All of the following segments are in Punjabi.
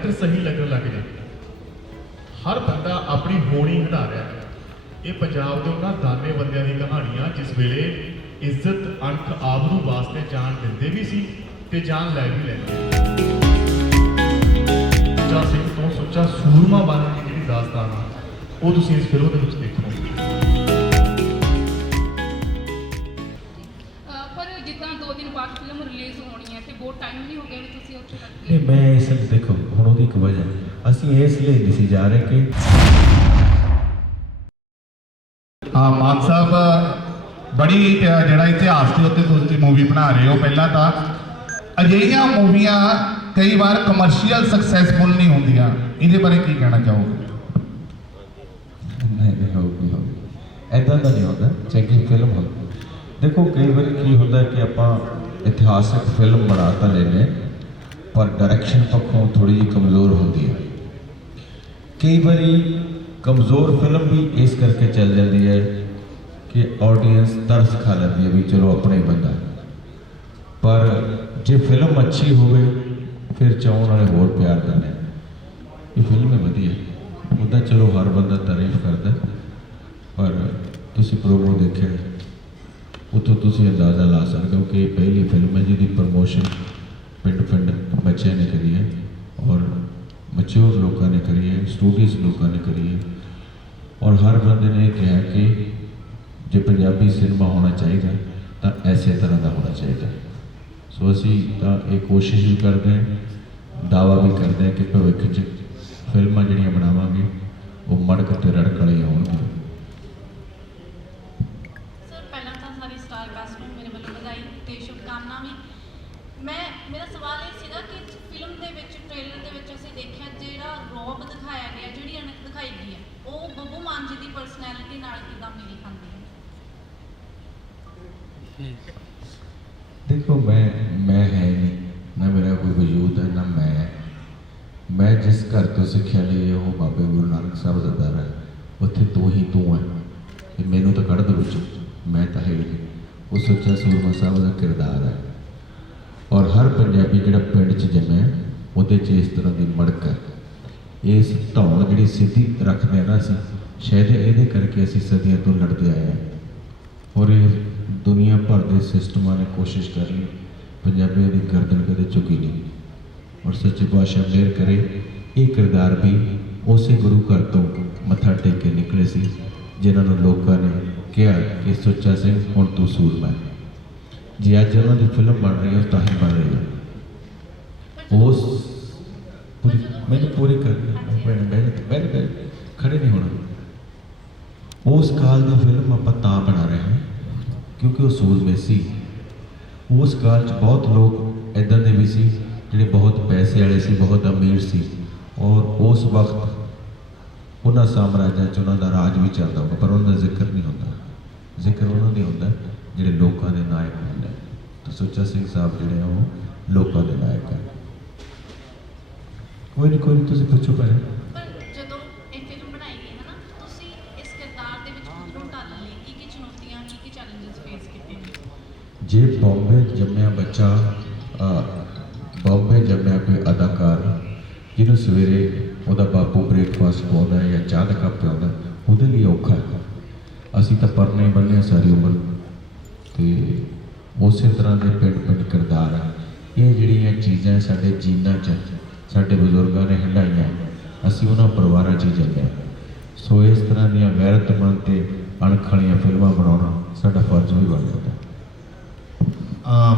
ਕੈਰੈਕਟਰ ਸਹੀ ਲੱਗਣ ਲੱਗ ਜਾਂਦੇ ਹਰ ਬੰਦਾ ਆਪਣੀ ਹੋਣੀ ਹੰਢਾ ਰਿਹਾ ਹੈ। ਇਹ ਪੰਜਾਬ ਦੇ ਉਹਨਾਂ ਦਾਨੇ ਬੰਦਿਆਂ ਦੀ ਕਹਾਣੀ ਆ ਜਿਸ ਵੇਲੇ ਇੱਜ਼ਤ ਅਣਖ ਅੰਕ ਨੂੰ ਵਾਸਤੇ ਜਾਨ ਦਿੰਦੇ ਵੀ ਸੀ ਤੇ ਜਾਨ ਲੈ ਵੀ ਲੈਂਦੇ ਸੁੱਚਾ ਸਿੰਘ ਤੋਂ ਸੁੱਚਾ ਸੂਰਮਾ ਬਣਨ ਦੀ ਜਿਹੜੀ ਦਾਸਤਾਨ ਆ, ਉਹ ਤੁਸੀਂ ਇਸ ਫਿਲਮ ਦੇ ਵਿੱਚ ਦੇਖੋਗੇ। ਬਹੁਤ ਟਾਈਮ ਨਹੀਂ ਹੋ ਗਿਆ ਵੀ ਤੁਸੀਂ ਉੱਥੇ ਤੱਕ ਨਹੀਂ ਮੈਂ ਇਸ ਲਈ ਦੇਖੋ ਹੁਣ ਉਹਦੀ ਇੱਕ ਵਜ੍ਹਾ। ਅਸੀਂ ਇਸ ਲਈ ਨਹੀਂ ਸੀ ਜਾ ਰਹੇ ਕਿ ਹਾਂ ਮਾਨ ਸਾਹਿਬ ਬੜੀ ਅ, ਜਿਹੜਾ ਇਤਿਹਾਸ ਦੇ ਉੱਤੇ ਤੁਸੀਂ ਮੂਵੀ ਬਣਾ ਰਹੇ ਹੋ ਪਹਿਲਾਂ ਤਾਂ। ਅਜਿਹੀਆਂ ਮੂਵੀਆਂ ਕਈ ਵਾਰ ਕਮਰਸ਼ੀਅਲ ਸਕਸੈਸਫੁਲ ਨਹੀਂ ਹੁੰਦੀਆਂ। ਇਹਦੇ ਬਾਰੇ ਕੀ ਕਹਿਣਾ ਚਾਹੋਗੇ? ਨਹੀਂ ਨਹੀਂ ਹੋਊਗੀ ਹੋਊਗੀ ਐਦਾਂ ਦਾ ਨਹੀਂ ਹੁੰਦਾ। ਚੰਗੀ ਫਿਲਮ ਹੋ ਦੇਖੋ ਕਈ ਵਾਰੀ ਕੀ ਹੁੰਦਾ ਕਿ ਆਪਾਂ ਇਤਿਹਾਸਕ ਫਿਲਮ ਬਣਾ ਤਾਂ ਲੈਨੇ ਪਰ ਡਾਇਰੈਕਸ਼ਨ ਪੱਖੋਂ ਥੋੜੀ ਜਿਹੀ ਕਮਜ਼ੋਰ ਹੁੰਦੀ ਹੈ ਕਈ ਵਾਰੀ ਕਮਜ਼ੋਰ ਫਿਲਮ ਵੀ ਇਸ ਕਰਕੇ ਚੱਲ ਜਾਂਦੀ ਹੈ ਕਿ ਆਡੀਅנס ਤਰਸ ਖਾ ਲੈਂਦੀ ਹੈ ਵੀ ਚਲੋ ਆਪਣਾ ਹੀ ਬੰਦਾ ਪਰ ਜੇ ਫਿਲਮ ਅੱਛੀ ਹੋਵੇ ਫਿਰ ਚਾਹਣ ਵਾਲੇ ਹੋਰ ਪਿਆਰ ਦਿੰਦੇ ਨੇ ਇਹ ਫਿਲਮ ਹੈ ਵਧੀਆ ਉਹਦਾ ਚਲੋ ਹਰ ਬੰਦਾ ਤਾਰੀਫ ਕਰਦਾ ਪਰ ਤੁਸੀਂ ਪ੍ਰੋਮੋ ਦੇਖਿਆ ਉੱਥੋਂ ਤੁਸੀਂ ਅੰਦਾਜ਼ਾ ਲਾ ਸਕਦੇ ਹੋ ਕਿ ਪਹਿਲੀ ਫਿਲਮ ਹੈ ਜਿਹਦੀ ਪ੍ਰਮੋਸ਼ਨ ਪਿੰਡ ਪਿੰਡ ਬੱਚਿਆਂ ਨੇ ਕਰੀ ਹੈ ਔਰ ਮੈਚੁਰ ਲੋਕਾਂ ਨੇ ਕਰੀ ਹੈ ਸਟੂਡੈਂਟਸ ਲੋਕਾਂ ਨੇ ਕਰੀ ਹੈ। ਔਰ ਹਰ ਬੰਦੇ ਨੇ ਇਹ ਕਿਹਾ ਕਿ ਜੇ ਪੰਜਾਬੀ ਸਿਨੇਮਾ ਹੋਣਾ ਚਾਹੀਦਾ, ਤਾਂ ਐਸੇ ਤਰ੍ਹਾਂ ਦਾ ਹੋਣਾ ਚਾਹੀਦਾ। ਸੋ ਅਸੀਂ ਤਾਂ ਇਹ ਕੋਸ਼ਿਸ਼ ਵੀ ਕਰਦੇ ਹਾਂ ਦਾਵਾ ਵੀ ਕਰਦੇ ਹਾਂ ਕਿ ਭਵਿੱਖ 'ਚ ਫਿਲਮਾਂ ਜਿਹੜੀਆਂ ਬਣਾਵਾਂਗੇ, ਉਹ ਮੜਕ ਤੇ ਰੜਕ ਵਾਲੀਆਂ ਹੋਣਗੀਆਂ ਸਰ ਪਹਿਲਾਂ ਤਾਂ ਸਾਰੀ ਸਟਾਰ ਕਾਸਟ ਨੂੰ ਮੇਰੇ ਵੱਲੋਂ ਵਧਾਈ ਤੇ ਸ਼ੁਭਕਾਮਨਾ ਵੀ ਮੈਂ ਮੇਰਾ ਸਵਾਲ ਇਹ ਸੀਗਾ ਕਿ ਫਿਲਮ ਦੇ ਵਿੱਚ ਟ੍ਰੇਲਰ ਦੇ ਵਿੱਚ ਅਸੀਂ ਦੇਖਿਆ ਜਿਹੜਾ ਰੌਬ ਦਿਖਾਇਆ ਗਿਆ ਜਿਹੜੀ ਅਣਖ ਦਿਖਾਈ ਗਈ ਹੈ ਉਹ ਬੱਬੂ ਮਾਨ ਜੀ ਦੀ ਪਰਸਨੈਲਿਟੀ ਨਾਲ ਕਿਦਾਂ ਮੇਲ ਖਾਂਦੀ ਹੈ ਦੇਖੋ ਮੈਂ ਮੈਂ ਹੈ ਹੀ ਨਹੀਂ ਨਾ ਮੇਰਾ ਕੋਈ ਵਜੂਦ ਹੈ ਨਾ ਮੈਂ ਹੈ। ਮੈਂ ਜਿਸ ਘਰ ਤੋਂ ਸਿੱਖਿਆ ਲਈ ਉਹ ਬਾਬੇ ਗੁਰੂ ਨਾਨਕ ਸਾਹਿਬ ਦਾ ਦਰ ਹੈ। ਉੱਥੇ ਤੂੰ ਹੀ ਤੂੰ ਹੈ। ਤੇ ਮੈਨੂੰ ਤਾਂ ਕੱਢ ਦੋ ਵਿੱਚੋਂ। ਮੈਂ ਤਾਂ ਹੈ ਨਹੀਂ। ਉਹ ਸੱਚਾ ਸੂਰਮਾ ਸਾਹਿਬ ਦਾ ਕਿਰਦਾਰ ਹੈ। ਔਰ ਹਰ ਪੰਜਾਬੀ ਜਿਹੜਾ ਪਿੰਡ 'ਚ ਜੰਮਿਆ, ਉਹਦੇ 'ਚ ਇਸ ਤਰ੍ਹਾਂ ਦੀ ਮੜਕ ਹੈ। ਇਸ ਧੌਣ ਜਿਹੜੀ ਸਿੱਧੀ ਰੱਖਦੇ ਨਾ ਅਸੀਂ, ਸ਼ਾਇਦ ਇਹਦੇ ਕਰਕੇ ਅਸੀਂ ਸਦੀਆਂ ਤੋਂ ਲੜਦੇ ਆਏ ਹਾਂ। ਔਰ ਇਹ ਦੁਨੀਆ ਭਰ ਦੇ ਸਿਸਟਮਾਂ ਨੇ ਕੋਸ਼ਿਸ਼ ਕਰ ਲਈ। ਪੰਜਾਬੀਆਂ ਦੀ ਗਰਦਨ ਕਦੇ ਝੁਕੀ ਨਹੀਂ। ਔਰ ਸੱਚੇ ਪਾਤਸ਼ਾਹ ਮਿਹਰ ਕਰੇ ਇਹ ਕਿਰਦਾਰ ਵੀ ਉਸੇ ਗੁਰੂ ਘਰ ਤੋਂ ਮੱਥਾ ਟੇਕ ਕੇ ਨਿਕਲੇ ਸੀ ਜਿਨ੍ਹਾਂ ਨੂੰ ਲੋਕਾਂ ਨੇ ਕਿਹਾ ਕਿ ਸੁੱਚਾ ਸਿੰਘ ਹੁਣ ਤੂੰ ਸੂਰਮਾ ਜੇ ਅੱਜ ਉਹਨਾਂ ਦੀ ਫਿਲਮ ਬਣ ਰਹੀ ਹੈ ਤਾਂ ਹੀ ਬਣ ਰਹੀ ਹੈ। ਉਸ ਮੈਨੂੰ ਪੂਰੀ ਕਰ ਮੈਂ ਮੈਂ ਮੈਂ ਖੜੇ ਨਹੀਂ ਹੋਣਾ। ਉਸ ਕਾਲ ਦੀ ਫਿਲਮ ਆਪਾਂ ਤਾਂ ਬਣਾ ਰਹੇ ਹਾਂ ਕਿਉਂਕਿ ਉਹ ਸੂਰਮੇ ਸੀ। ਉਸ ਕਾਲ 'ਚ ਬਹੁਤ ਲੋਕ ਇਦਾਂ ਦੇ ਵੀ ਸੀ ਜਿਹੜੇ ਬਹੁਤ ਪੈਸੇ ਵਾਲੇ ਸੀ ਬਹੁਤ ਅਮੀਰ ਸੀ। ਔਰ ਉਸ ਵਕਤ ਉਹਨਾਂ ਸਾਮਰਾਜਾਂ 'ਚ ਉਹਨਾਂ ਦਾ ਰਾਜ ਵੀ ਚੱਲਦਾ ਹੁੰਦਾ ਪਰ ਉਹਨਾਂ ਦਾ ਜ਼ਿਕਰ ਨਹੀਂ ਹੁੰਦਾ। ਜ਼ਿਕਰ ਉਹਨਾਂ ਦੇ ਹੁੰਦਾ ਜਿਹੜੇ ਲੋਕਾਂ ਦੇ ਨਾਇਕ ਹੁੰਦੇ ਤਾਂ ਸੁੱਚਾ ਸਿੰਘ ਸਾਹਿਬ ਜਿਹੜੇ ਉਹ ਲੋਕਾਂ ਦੇ ਨਾਇਕ ਹੈ ਕੋਈ ਨਹੀਂ ਕੋਈ ਨਹੀਂ ਤੁਸੀਂ ਪੁੱਛੋ ਪਹਿਲੇ ਜੇ ਬੰਬੇ ਜੰਮਿਆ ਬੱਚਾ ਬੰਬੇ ਜੰਮਿਆ ਕੋਈ ਅਦਾਕਾਰ ਜਿਹਨੂੰ ਸਵੇਰੇ ਉਹਦਾ ਬਾਪੂ ਬ੍ਰੇਕਫਾਸਟ ਪਾਉਂਦਾ ਜਾਂ ਚਾਹ ਦਾ ਕੱਪ ਪਿਆਉਂਦਾ ਉਹਦੇ ਲਈ ਔਖਾ ਹੈ। ਅਸੀਂ ਤਾਂ ਪਰਨੇ ਬੰਨੇ ਸਾਰੀ ਉਮਰ। ਤੇ ਉਸੇ ਤਰ੍ਹਾਂ ਦੇ ਪਿੰਡ ਪਿੰਡ ਕਿਰਦਾਰ ਆ। ਇਹ ਜਿਹੜੀਆਂ ਚੀਜ਼ਾਂ ਸਾਡੇ ਜੀਨਾਂ 'ਚ, ਸਾਡੇ ਬਜ਼ੁਰਗਾਂ ਨੇ ਹੰਡਾਈਆਂ ਅਸੀਂ ਉਹਨਾਂ ਪਰਿਵਾਰਾਂ 'ਚ ਹੀ ਜਾਂਦੇ ਹਾਂ। ਸੋ ਇਸ ਤਰ੍ਹਾਂ ਦੀਆਂ ਗੈਰਤਮੰਦ ਤੇ ਅਣਖ ਵਾਲੀਆਂ ਫਿਲਮਾਂ ਬਣਾਉਣਾ ਸਾਡਾ ਫਰਜ਼ ਵੀ ਬਣ ਜਾਂਦਾ